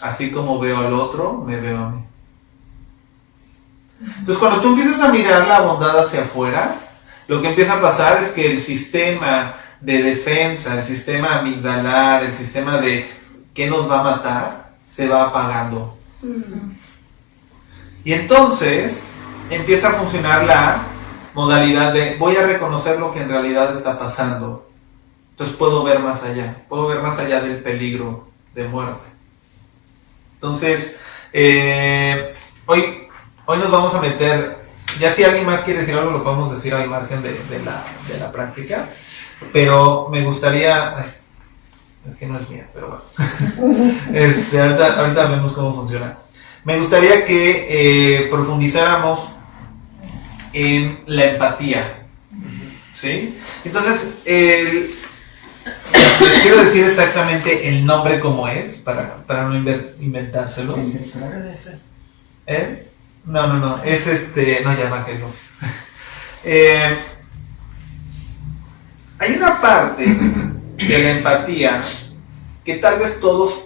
así como veo al otro, me veo a mí. Entonces cuando tú empiezas a mirar la bondad hacia afuera, lo que empieza a pasar es que el sistema de defensa, el sistema amigdalar, el sistema de ¿qué nos va a matar?, se va apagando. Y entonces empieza a funcionar la modalidad de voy a reconocer lo que en realidad está pasando. Entonces puedo ver más allá del peligro de muerte. Entonces, hoy nos vamos a meter, ya si alguien más quiere decir algo lo podemos decir al margen de la práctica, pero me gustaría, es que no es mía, pero bueno, ahorita vemos cómo funciona. Me gustaría que profundizáramos en la empatía, ¿sí? Entonces, les quiero decir exactamente el nombre como es, para no inventárselo. No, es no llama Ángel López. Hay una parte de la empatía que tal vez todos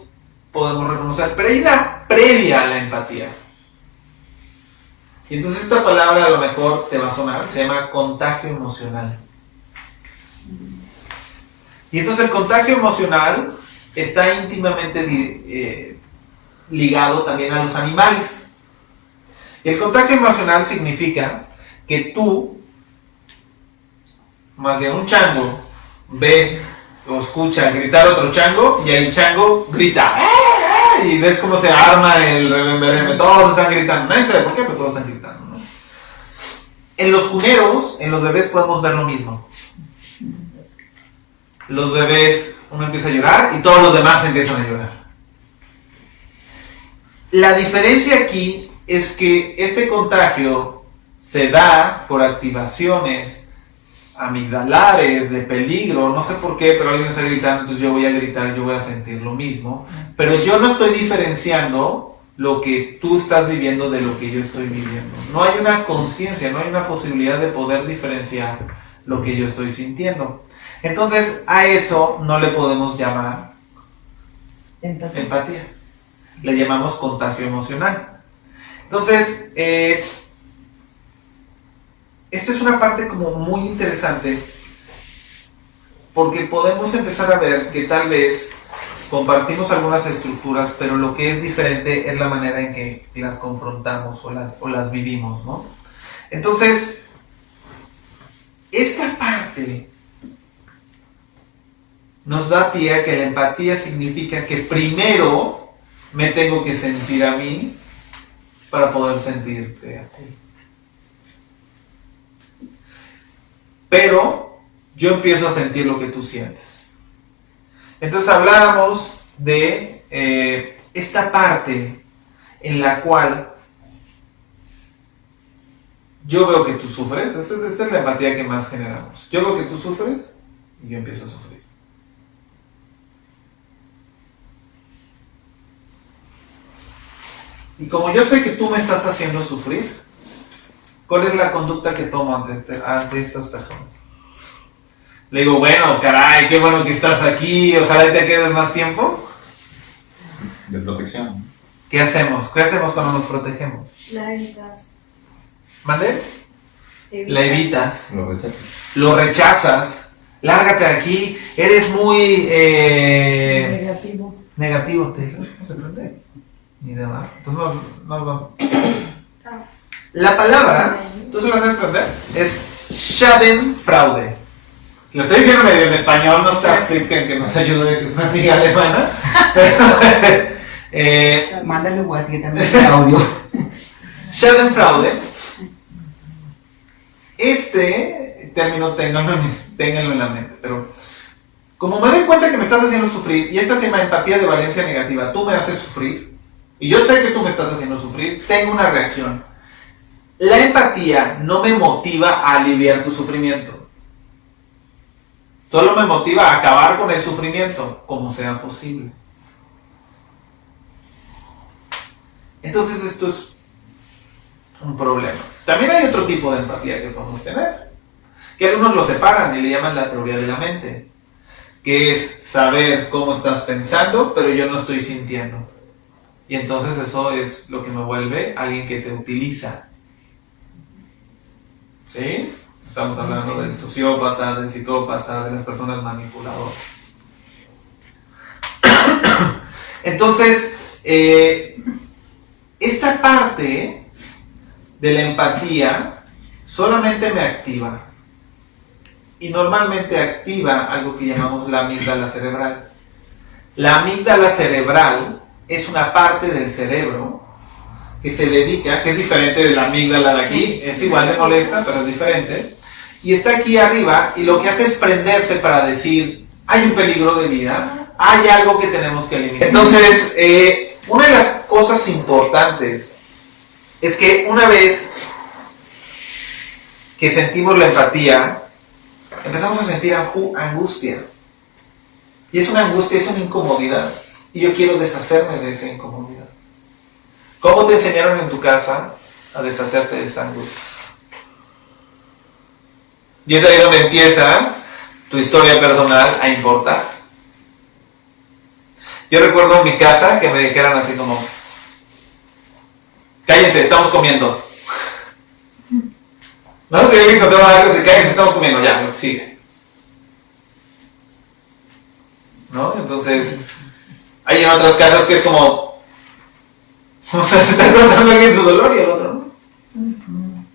podemos reconocer, pero hay una previa a la empatía. Y entonces esta palabra a lo mejor te va a sonar, se llama contagio emocional. Y entonces el contagio emocional está íntimamente ligado también a los animales. Y el contagio emocional significa que tú, más bien un chango, ve o escucha gritar otro chango y el chango grita ¡eh! Y ves cómo se arma el reverbereme, todos están gritando, nadie sabe por qué, pero todos están gritando, ¿no? En los cuneros, en los bebés podemos ver lo mismo. Los bebés, uno empieza a llorar y todos los demás empiezan a llorar. La diferencia aquí es que este contagio se da por activaciones amigdalares de peligro, no sé por qué, pero alguien está gritando, entonces yo voy a gritar, yo voy a sentir lo mismo, pero yo no estoy diferenciando lo que tú estás viviendo de lo que yo estoy viviendo. No hay una conciencia, no hay una posibilidad de poder diferenciar lo que yo estoy sintiendo. Entonces a eso no le podemos llamar empatía, le llamamos contagio emocional. Entonces, esta es una parte como muy interesante porque podemos empezar a ver que tal vez compartimos algunas estructuras, pero lo que es diferente es la manera en que las confrontamos o las vivimos, ¿no? Entonces, esta parte nos da pie a que la empatía significa que primero me tengo que sentir a mí para poder sentirte a ti. Pero yo empiezo a sentir lo que tú sientes. Entonces hablábamos de esta parte en la cual yo veo que tú sufres. Esta es la empatía que más generamos. Yo veo que tú sufres y yo empiezo a sufrir. Y como yo sé que tú me estás haciendo sufrir, ¿cuál es la conducta que tomo ante estas personas? Le digo, bueno, caray, qué bueno que estás aquí, ojalá te quedes más tiempo. De protección. ¿Qué hacemos? ¿Qué hacemos cuando nos protegemos? La evitas. ¿Mande? La evitas. Lo rechazas. Lo rechazas. Lárgate de aquí. Eres muy Negativo. negativo. ¿Te digo? ¿Cómo se prende? y demás. Entonces la palabra, ¿tú se la sabes aprender? Es Schadenfreude. Lo estoy diciendo medio en español, no está así que nos ayude, que es una amiga alemana. Pero, Mándale WhatsApp que también es audio. Schadenfreude. Este término ténganlo en la mente, pero como me doy cuenta que me estás haciendo sufrir, y esta se llama empatía de valencia negativa, tú me haces sufrir, y yo sé que tú me estás haciendo sufrir, tengo una reacción. La empatía no me motiva a aliviar tu sufrimiento, solo me motiva a acabar con el sufrimiento, como sea posible. Entonces esto es un problema. También hay otro tipo de empatía que podemos tener, que algunos lo separan y le llaman la teoría de la mente, que es saber cómo estás pensando, pero yo no estoy sintiendo. Y entonces eso es lo que me vuelve alguien que te utiliza. ¿Sí? Estamos hablando del sociópata, del psicópata, de las personas manipuladoras. Entonces, esta parte de la empatía solamente me activa. Y normalmente activa algo que llamamos la amígdala cerebral. La amígdala cerebral es una parte del cerebro que se dedica, que es diferente de la amígdala de aquí, es igual de molesta, pero es diferente, y está aquí arriba, y lo que hace es prenderse para decir, hay un peligro de vida, hay algo que tenemos que eliminar. Entonces, una de las cosas importantes es que una vez que sentimos la empatía, empezamos a sentir angustia. Y es una angustia, es una incomodidad. Y yo quiero deshacerme de esa incomodidad. ¿Cómo te enseñaron en tu casa a deshacerte de esa angustia? Y es ahí donde empieza tu historia personal a importar. Yo recuerdo en mi casa que me dijeran así como, cállense, estamos comiendo. ¿No? Si alguien contaba algo, se cállense, estamos comiendo, ya, lo que sigue. ¿No? Entonces, hay en otras casas que es como, o sea, se está contando alguien su dolor y el otro no.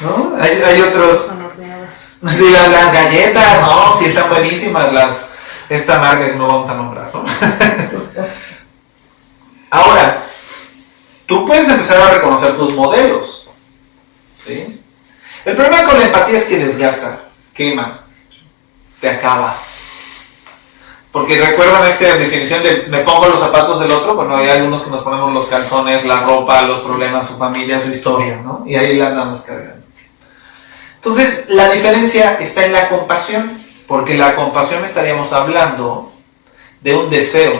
¿No? Hay otros. Sí, las galletas, no, sí están buenísimas, esta marca que no vamos a nombrar, ¿no? Ahora, tú puedes empezar a reconocer tus modelos, ¿sí? El problema con la empatía es que desgasta, quema, te acaba. Porque recuerdan esta definición de me pongo los zapatos del otro. Bueno, hay algunos que nos ponemos los calzones, la ropa, los problemas, su familia, su historia, ¿no? Y ahí la andamos cargando. Entonces, la diferencia está en la compasión, porque la compasión estaríamos hablando de un deseo,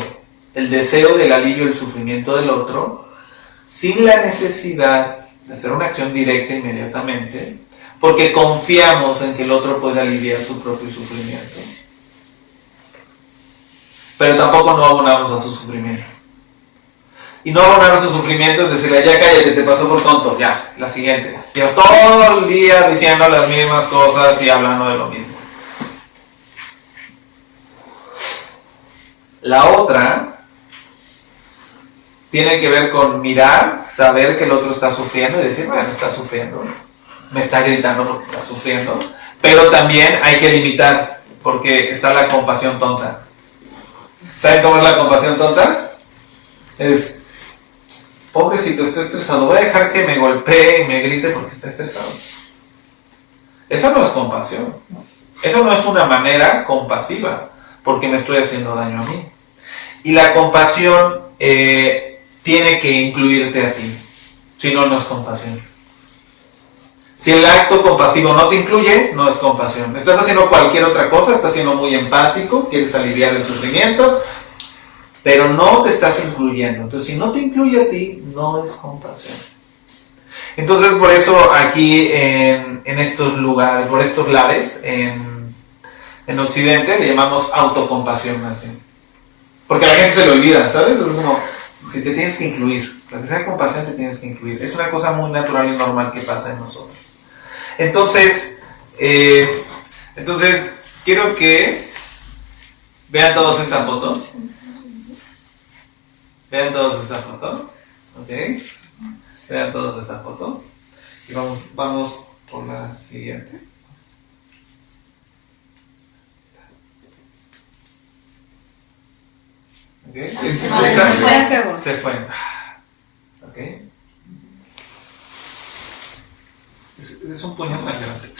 el deseo del alivio del sufrimiento del otro, sin la necesidad de hacer una acción directa inmediatamente, porque confiamos en que el otro puede aliviar su propio sufrimiento. Pero tampoco no abonamos a su sufrimiento. Y no abonar a su sufrimiento es decirle, ya cállate, te pasó por tonto, ya, la siguiente. Llevas todo el día diciendo las mismas cosas y hablando de lo mismo. La otra tiene que ver con mirar, saber que el otro está sufriendo y decir, bueno, está sufriendo, me está gritando porque está sufriendo, pero también hay que limitar, porque está la compasión tonta. ¿Saben cómo es la compasión tonta? Es, pobrecito, está estresado, voy a dejar que me golpee y me grite porque está estresado. Eso no es compasión. Eso no es una manera compasiva, porque me estoy haciendo daño a mí. Y la compasión tiene que incluirte a ti, si no, no es compasión. Si el acto compasivo no te incluye, no es compasión. Estás haciendo cualquier otra cosa, estás siendo muy empático, quieres aliviar el sufrimiento, pero no te estás incluyendo. Entonces, si no te incluye a ti, no es compasión. Entonces, por eso aquí en estos lugares, por estos lares, en Occidente, le llamamos autocompasión más bien. Porque a la gente se lo olvida, ¿sabes? Es como, si te tienes que incluir, para que sea compasión te tienes que incluir. Es una cosa muy natural y normal que pasa en nosotros. Entonces, quiero que vean todos esta foto. Vean todos esta foto. Ok. Vean todos esta foto. Y vamos por la siguiente. Ok. Se fue. Ok. Es un puño sangrante.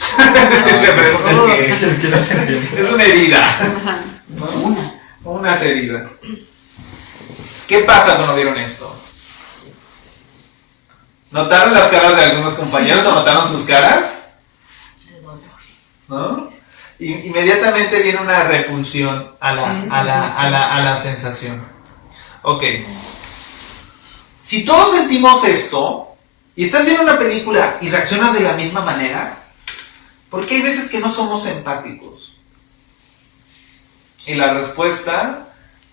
Es una herida. Unas heridas. ¿Qué pasa cuando vieron esto? ¿Notaron las caras de algunos compañeros o notaron sus caras? ¿No? Inmediatamente viene una repulsión a la sensación. Ok. Si todos sentimos esto, y estás viendo una película y reaccionas de la misma manera, ¿por qué hay veces que no somos empáticos? Y la respuesta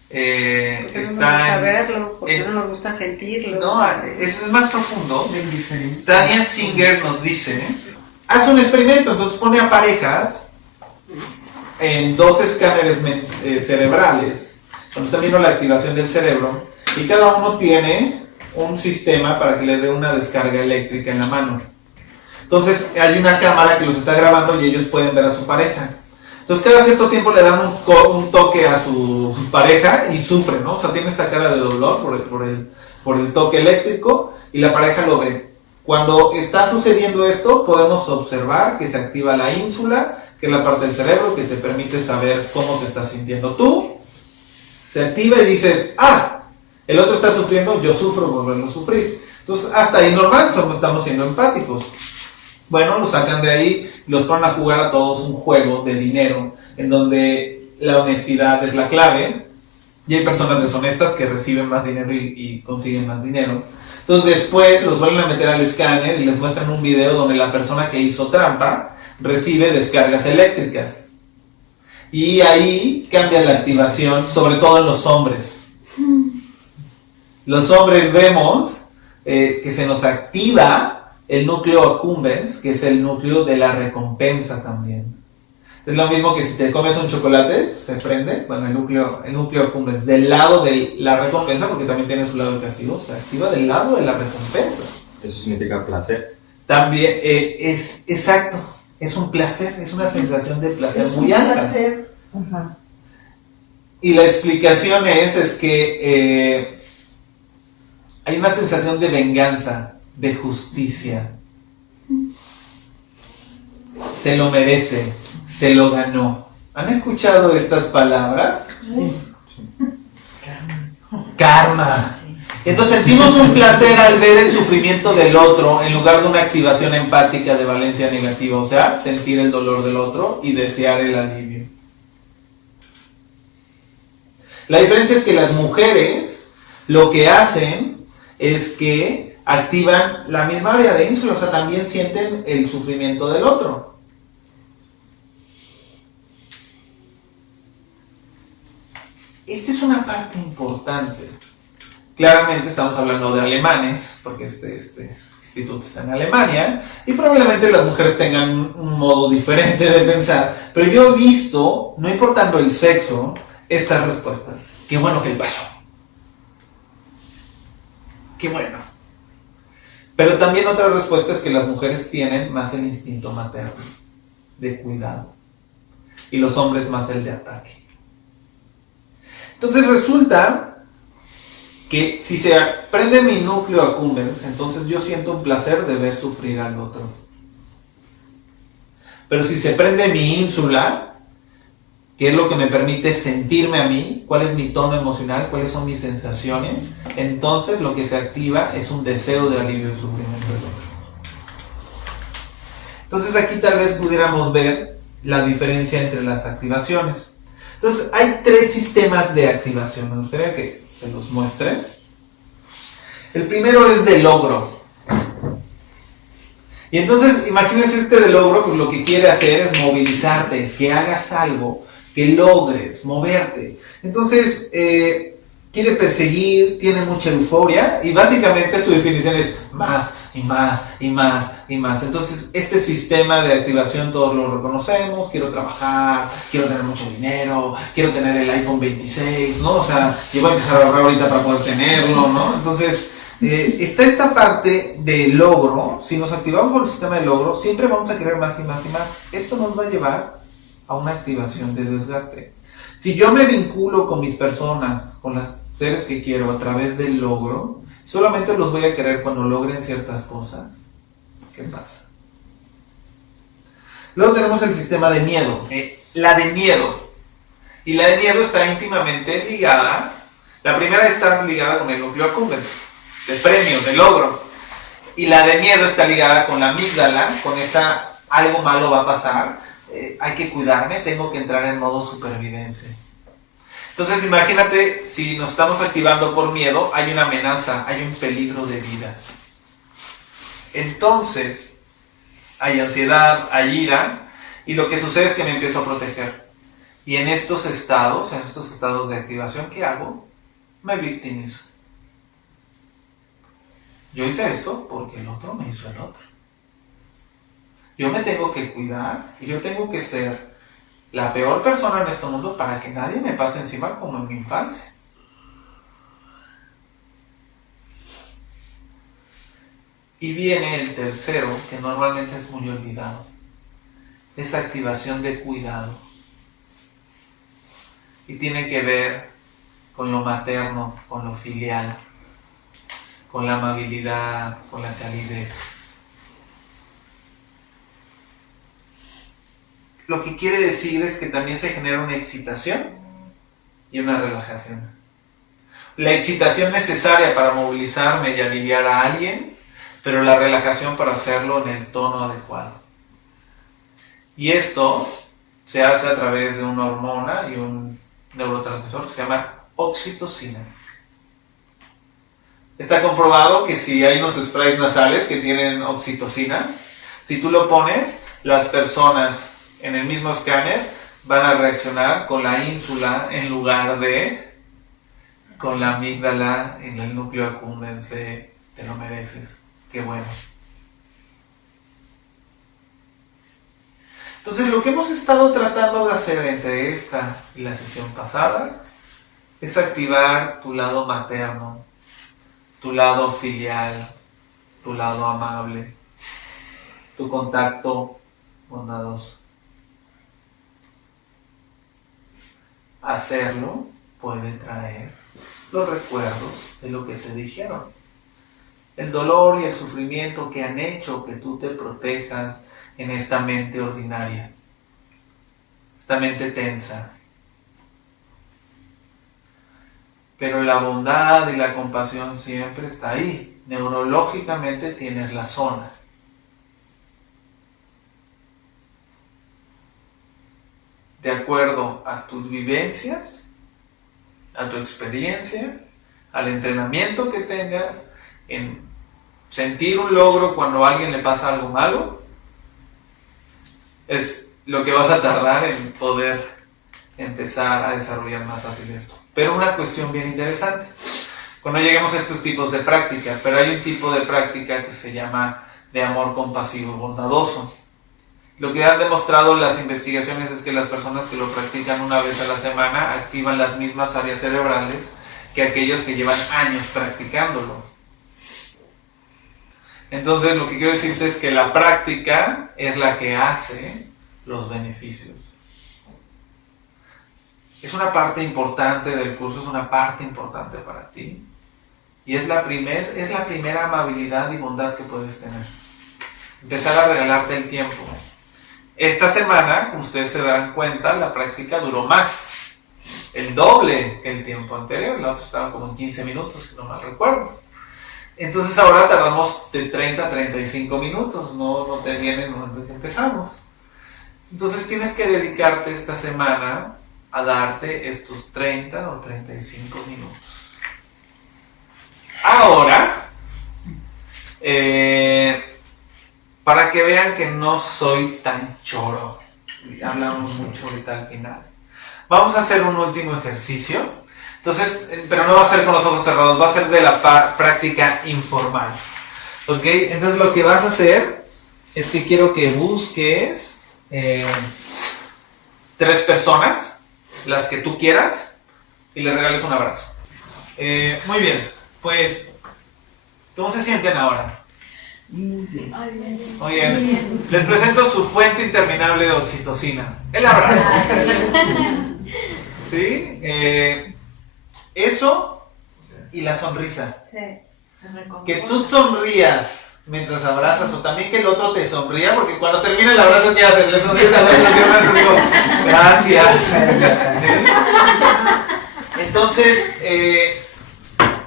porque no nos está gusta verlo, porque no nos gusta sentirlo. No, es más profundo. Tania Singer nos dice, hace un experimento, entonces pone a parejas en dos escáneres cerebrales, donde están viendo la activación del cerebro, y cada uno tiene un sistema para que le dé una descarga eléctrica en la mano. Entonces hay una cámara que los está grabando y ellos pueden ver a su pareja. Entonces cada cierto tiempo le dan un toque a su pareja y sufre, ¿no? O sea, tiene esta cara de dolor por el toque eléctrico y la pareja lo ve. Cuando está sucediendo esto, podemos observar que se activa la ínsula, que es la parte del cerebro que te permite saber cómo te estás sintiendo tú. Se activa y dices, el otro está sufriendo, yo sufro por verlo sufrir. Entonces, hasta ahí normal, estamos siendo empáticos. Bueno, los sacan de ahí y los ponen a jugar a todos un juego de dinero, en donde la honestidad es la clave, y hay personas deshonestas que reciben más dinero y consiguen más dinero. Entonces después los vuelven a meter al escáner y les muestran un video donde la persona que hizo trampa recibe descargas eléctricas. Y ahí cambia la activación, sobre todo en los hombres. Los hombres vemos que se nos activa el núcleo accumbens, que es el núcleo de la recompensa también. Es lo mismo que si te comes un chocolate, se prende, bueno, el núcleo accumbens, del lado de la recompensa, porque también tiene su lado de castigo, se activa del lado de la recompensa. Eso significa placer. También, es exacto, es un placer, es una sensación de placer muy alta. Placer. Ajá. Y la explicación es que hay una sensación de venganza, de justicia. Se lo merece, se lo ganó. ¿Han escuchado estas palabras? Sí. Karma. Entonces sentimos un placer al ver el sufrimiento del otro en lugar de una activación empática de valencia negativa, o sea, sentir el dolor del otro y desear el alivio. La diferencia es que las mujeres lo que hacen es que activan la misma área de ínsula, o sea, también sienten el sufrimiento del otro. Esta es una parte importante. Claramente estamos hablando de alemanes, porque este instituto está en Alemania, y probablemente las mujeres tengan un modo diferente de pensar, pero yo he visto, no importando el sexo, estas respuestas. Qué bueno que le pasó. Qué bueno. Pero también otra respuesta es que las mujeres tienen más el instinto materno, de cuidado, y los hombres más el de ataque. Entonces resulta que si se prende mi núcleo accumbens, entonces yo siento un placer de ver sufrir al otro. Pero si se prende mi ínsula, que es lo que me permite sentirme a mí, cuál es mi tono emocional, cuáles son mis sensaciones, entonces lo que se activa es un deseo de alivio del sufrimiento del otro. Entonces aquí tal vez pudiéramos ver la diferencia entre las activaciones. Entonces hay 3 sistemas de activación, me gustaría que se los muestre. El primero es de logro. Y entonces imagínense este de logro, pues lo que quiere hacer es movilizarte, que hagas algo, que logres moverte. Entonces, quiere perseguir, tiene mucha euforia y básicamente su definición es más y más y más y más. Entonces este sistema de activación todos lo reconocemos: quiero trabajar, quiero tener mucho dinero, quiero tener el iPhone 26, ¿no? O sea, yo voy a empezar a ahorrar ahorita para poder tenerlo, ¿no? Entonces está esta parte de logro. Si nos activamos con el sistema de logro, siempre vamos a querer más y más y más. Esto nos va a llevar a una activación de desgaste. Si yo me vinculo con mis personas, con los seres que quiero a través del logro, solamente los voy a querer cuando logren ciertas cosas. ¿Qué pasa? Luego tenemos el sistema de miedo. La de miedo. Y la de miedo está íntimamente ligada. La primera está ligada con el núcleo accumbens, de premio, de logro. Y la de miedo está ligada con la amígdala, con esta: algo malo va a pasar, hay que cuidarme, tengo que entrar en modo supervivencia. Entonces imagínate, si nos estamos activando por miedo, hay una amenaza, hay un peligro de vida. Entonces hay ansiedad, hay ira, y lo que sucede es que me empiezo a proteger. Y en estos estados de activación, ¿qué hago? Me victimizo. Yo hice esto porque el otro me hizo el otro. Yo me tengo que cuidar y yo tengo que ser la peor persona en este mundo para que nadie me pase encima como en mi infancia. Y viene el tercero, que normalmente es muy olvidado. Esa activación de cuidado. Y tiene que ver con lo materno, con lo filial, con la amabilidad, con la calidez. Lo que quiere decir es que también se genera una excitación y una relajación. La excitación necesaria para movilizarme y aliviar a alguien, pero la relajación para hacerlo en el tono adecuado. Y esto se hace a través de una hormona y un neurotransmisor que se llama oxitocina. Está comprobado que si hay unos sprays nasales que tienen oxitocina, si tú lo pones, las personas en el mismo escáner van a reaccionar con la ínsula en lugar de con la amígdala en el núcleo accumbens de te lo mereces. Qué bueno. Entonces lo que hemos estado tratando de hacer entre esta y la sesión pasada es activar tu lado materno, tu lado filial, tu lado amable, tu contacto bondadoso. Hacerlo puede traer los recuerdos de lo que te dijeron. El dolor y el sufrimiento que han hecho que tú te protejas en esta mente ordinaria, esta mente tensa. Pero la bondad y la compasión siempre está ahí. Neurológicamente tienes la zona. De acuerdo a tus vivencias, a tu experiencia, al entrenamiento que tengas, en sentir un logro cuando a alguien le pasa algo malo, es lo que vas a tardar en poder empezar a desarrollar más fácil esto. Pero una cuestión bien interesante, cuando lleguemos a estos tipos de práctica, pero hay un tipo de práctica que se llama de amor compasivo y bondadoso. Lo que han demostrado las investigaciones es que las personas que lo practican una vez a la semana activan las mismas áreas cerebrales que aquellos que llevan años practicándolo. Entonces lo que quiero decirte es que la práctica es la que hace los beneficios. Es una parte importante del curso, es una parte importante para ti. Y es la primera amabilidad y bondad que puedes tener. Empezar a regalarte el tiempo. Esta semana, como ustedes se darán cuenta, la práctica duró más. El doble que el tiempo anterior. La otra estaba como en 15 minutos, si no mal recuerdo. Entonces ahora tardamos de 30 a 35 minutos. No te viene en el momento que empezamos. Entonces tienes que dedicarte esta semana a darte estos 30 o 35 minutos. Ahora, para que vean que no soy tan choro, hablamos mucho ahorita al final, vamos a hacer un último ejercicio. Entonces, pero no va a ser con los ojos cerrados, va a ser de la práctica informal. ¿Ok? Entonces lo que vas a hacer es que quiero que busques 3 personas, las que tú quieras, y le regales un abrazo. Muy bien, pues, ¿cómo se sienten ahora? Muy bien. Muy bien. Les presento su fuente interminable de oxitocina. El abrazo. ¿Sí? Eso y la sonrisa. Sí. Que tú sonrías mientras abrazas o también que el otro te sonría, porque cuando termina el abrazo, ¿qué haces? Le sonríes al otro y digo, gracias. Entonces,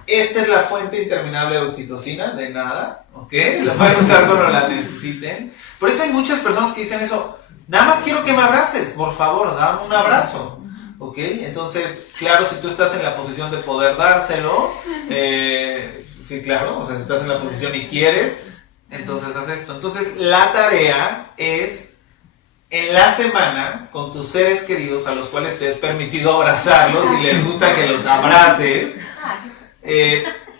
esta es la fuente interminable de oxitocina, de nada, ¿ok? La pueden usar cuando la necesiten. Por eso hay muchas personas que dicen eso, nada más quiero que me abraces, por favor, dame un abrazo, ¿ok? Entonces, claro, si tú estás en la posición de poder dárselo, sí, claro, o sea, si estás en la posición y quieres, entonces haz esto. Entonces, la tarea es, en la semana, con tus seres queridos a los cuales te has permitido abrazarlos y les gusta que los abraces,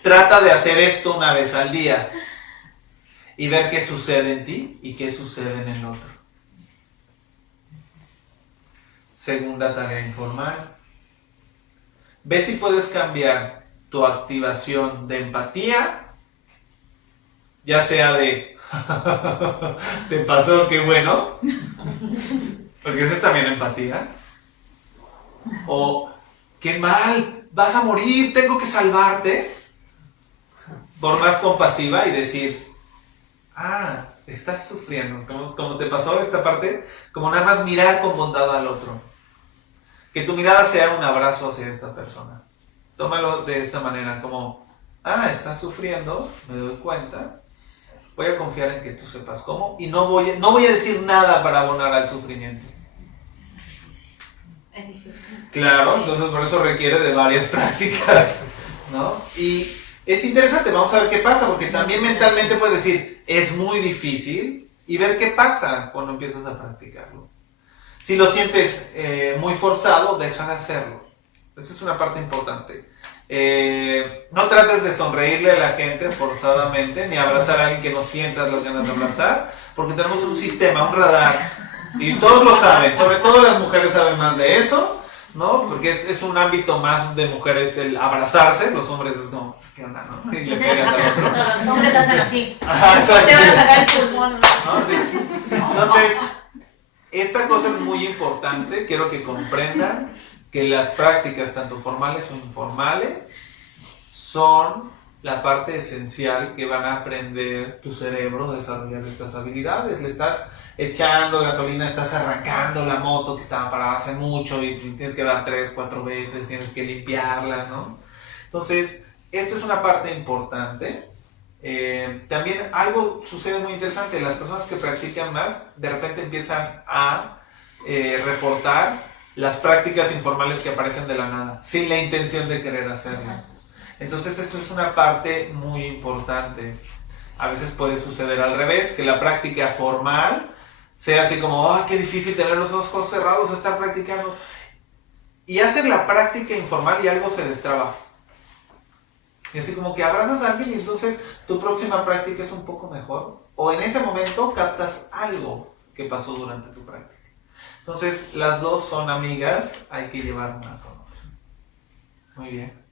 trata de hacer esto una vez al día y ver qué sucede en ti y qué sucede en el otro. Segunda tarea informal. Ve si puedes cambiar tu activación de empatía, ya sea de ¿te pasó? Qué bueno, porque eso es también empatía, o qué mal, vas a morir, tengo que salvarte, por más compasiva y decir, estás sufriendo, como te pasó esta parte, como nada más mirar con bondad al otro, que tu mirada sea un abrazo hacia esta persona. Tómalo de esta manera, como, estás sufriendo, me doy cuenta, voy a confiar en que tú sepas cómo, y no voy a decir nada para abonar al sufrimiento. Es difícil. Claro, entonces por eso requiere de varias prácticas, ¿no? Y es interesante, vamos a ver qué pasa, porque también mentalmente puedes decir, es muy difícil, y ver qué pasa cuando empiezas a practicarlo. Si lo sientes muy forzado, deja de hacerlo. Esa es una parte importante. No trates de sonreírle a la gente forzadamente, ni abrazar a alguien que no sientas las ganas de abrazar, porque tenemos un sistema, un radar, y todos lo saben, sobre todo las mujeres saben más de eso, ¿no? Porque es un ámbito más de mujeres el abrazarse, los hombres es como, ¿qué onda, no? Y le pegas al otro. Los hombres hacen así. Ajá, Te van a sacar el pulmón. ¿no? Sí. Entonces, esta cosa es muy importante, quiero que comprendan que las prácticas, tanto formales o informales, son la parte esencial que van a aprender tu cerebro a desarrollar estas habilidades. Le estás echando gasolina, estás arrancando la moto que estaba parada hace mucho y tienes que dar 3, 4 veces, tienes que limpiarla, ¿no? Entonces, esto es una parte importante. También algo sucede muy interesante, las personas que practican más, de repente empiezan a reportar las prácticas informales que aparecen de la nada, sin la intención de querer hacerlas. Entonces eso es una parte muy importante. A veces puede suceder al revés, que la práctica formal sea así como, qué difícil tener los ojos cerrados, estar practicando. Y hacer la práctica informal y algo se destraba. Y así como que abrazas a alguien y entonces tu próxima práctica es un poco mejor. O en ese momento captas algo que pasó durante tu práctica. Entonces, las dos son amigas, hay que llevar una con otra. Muy bien.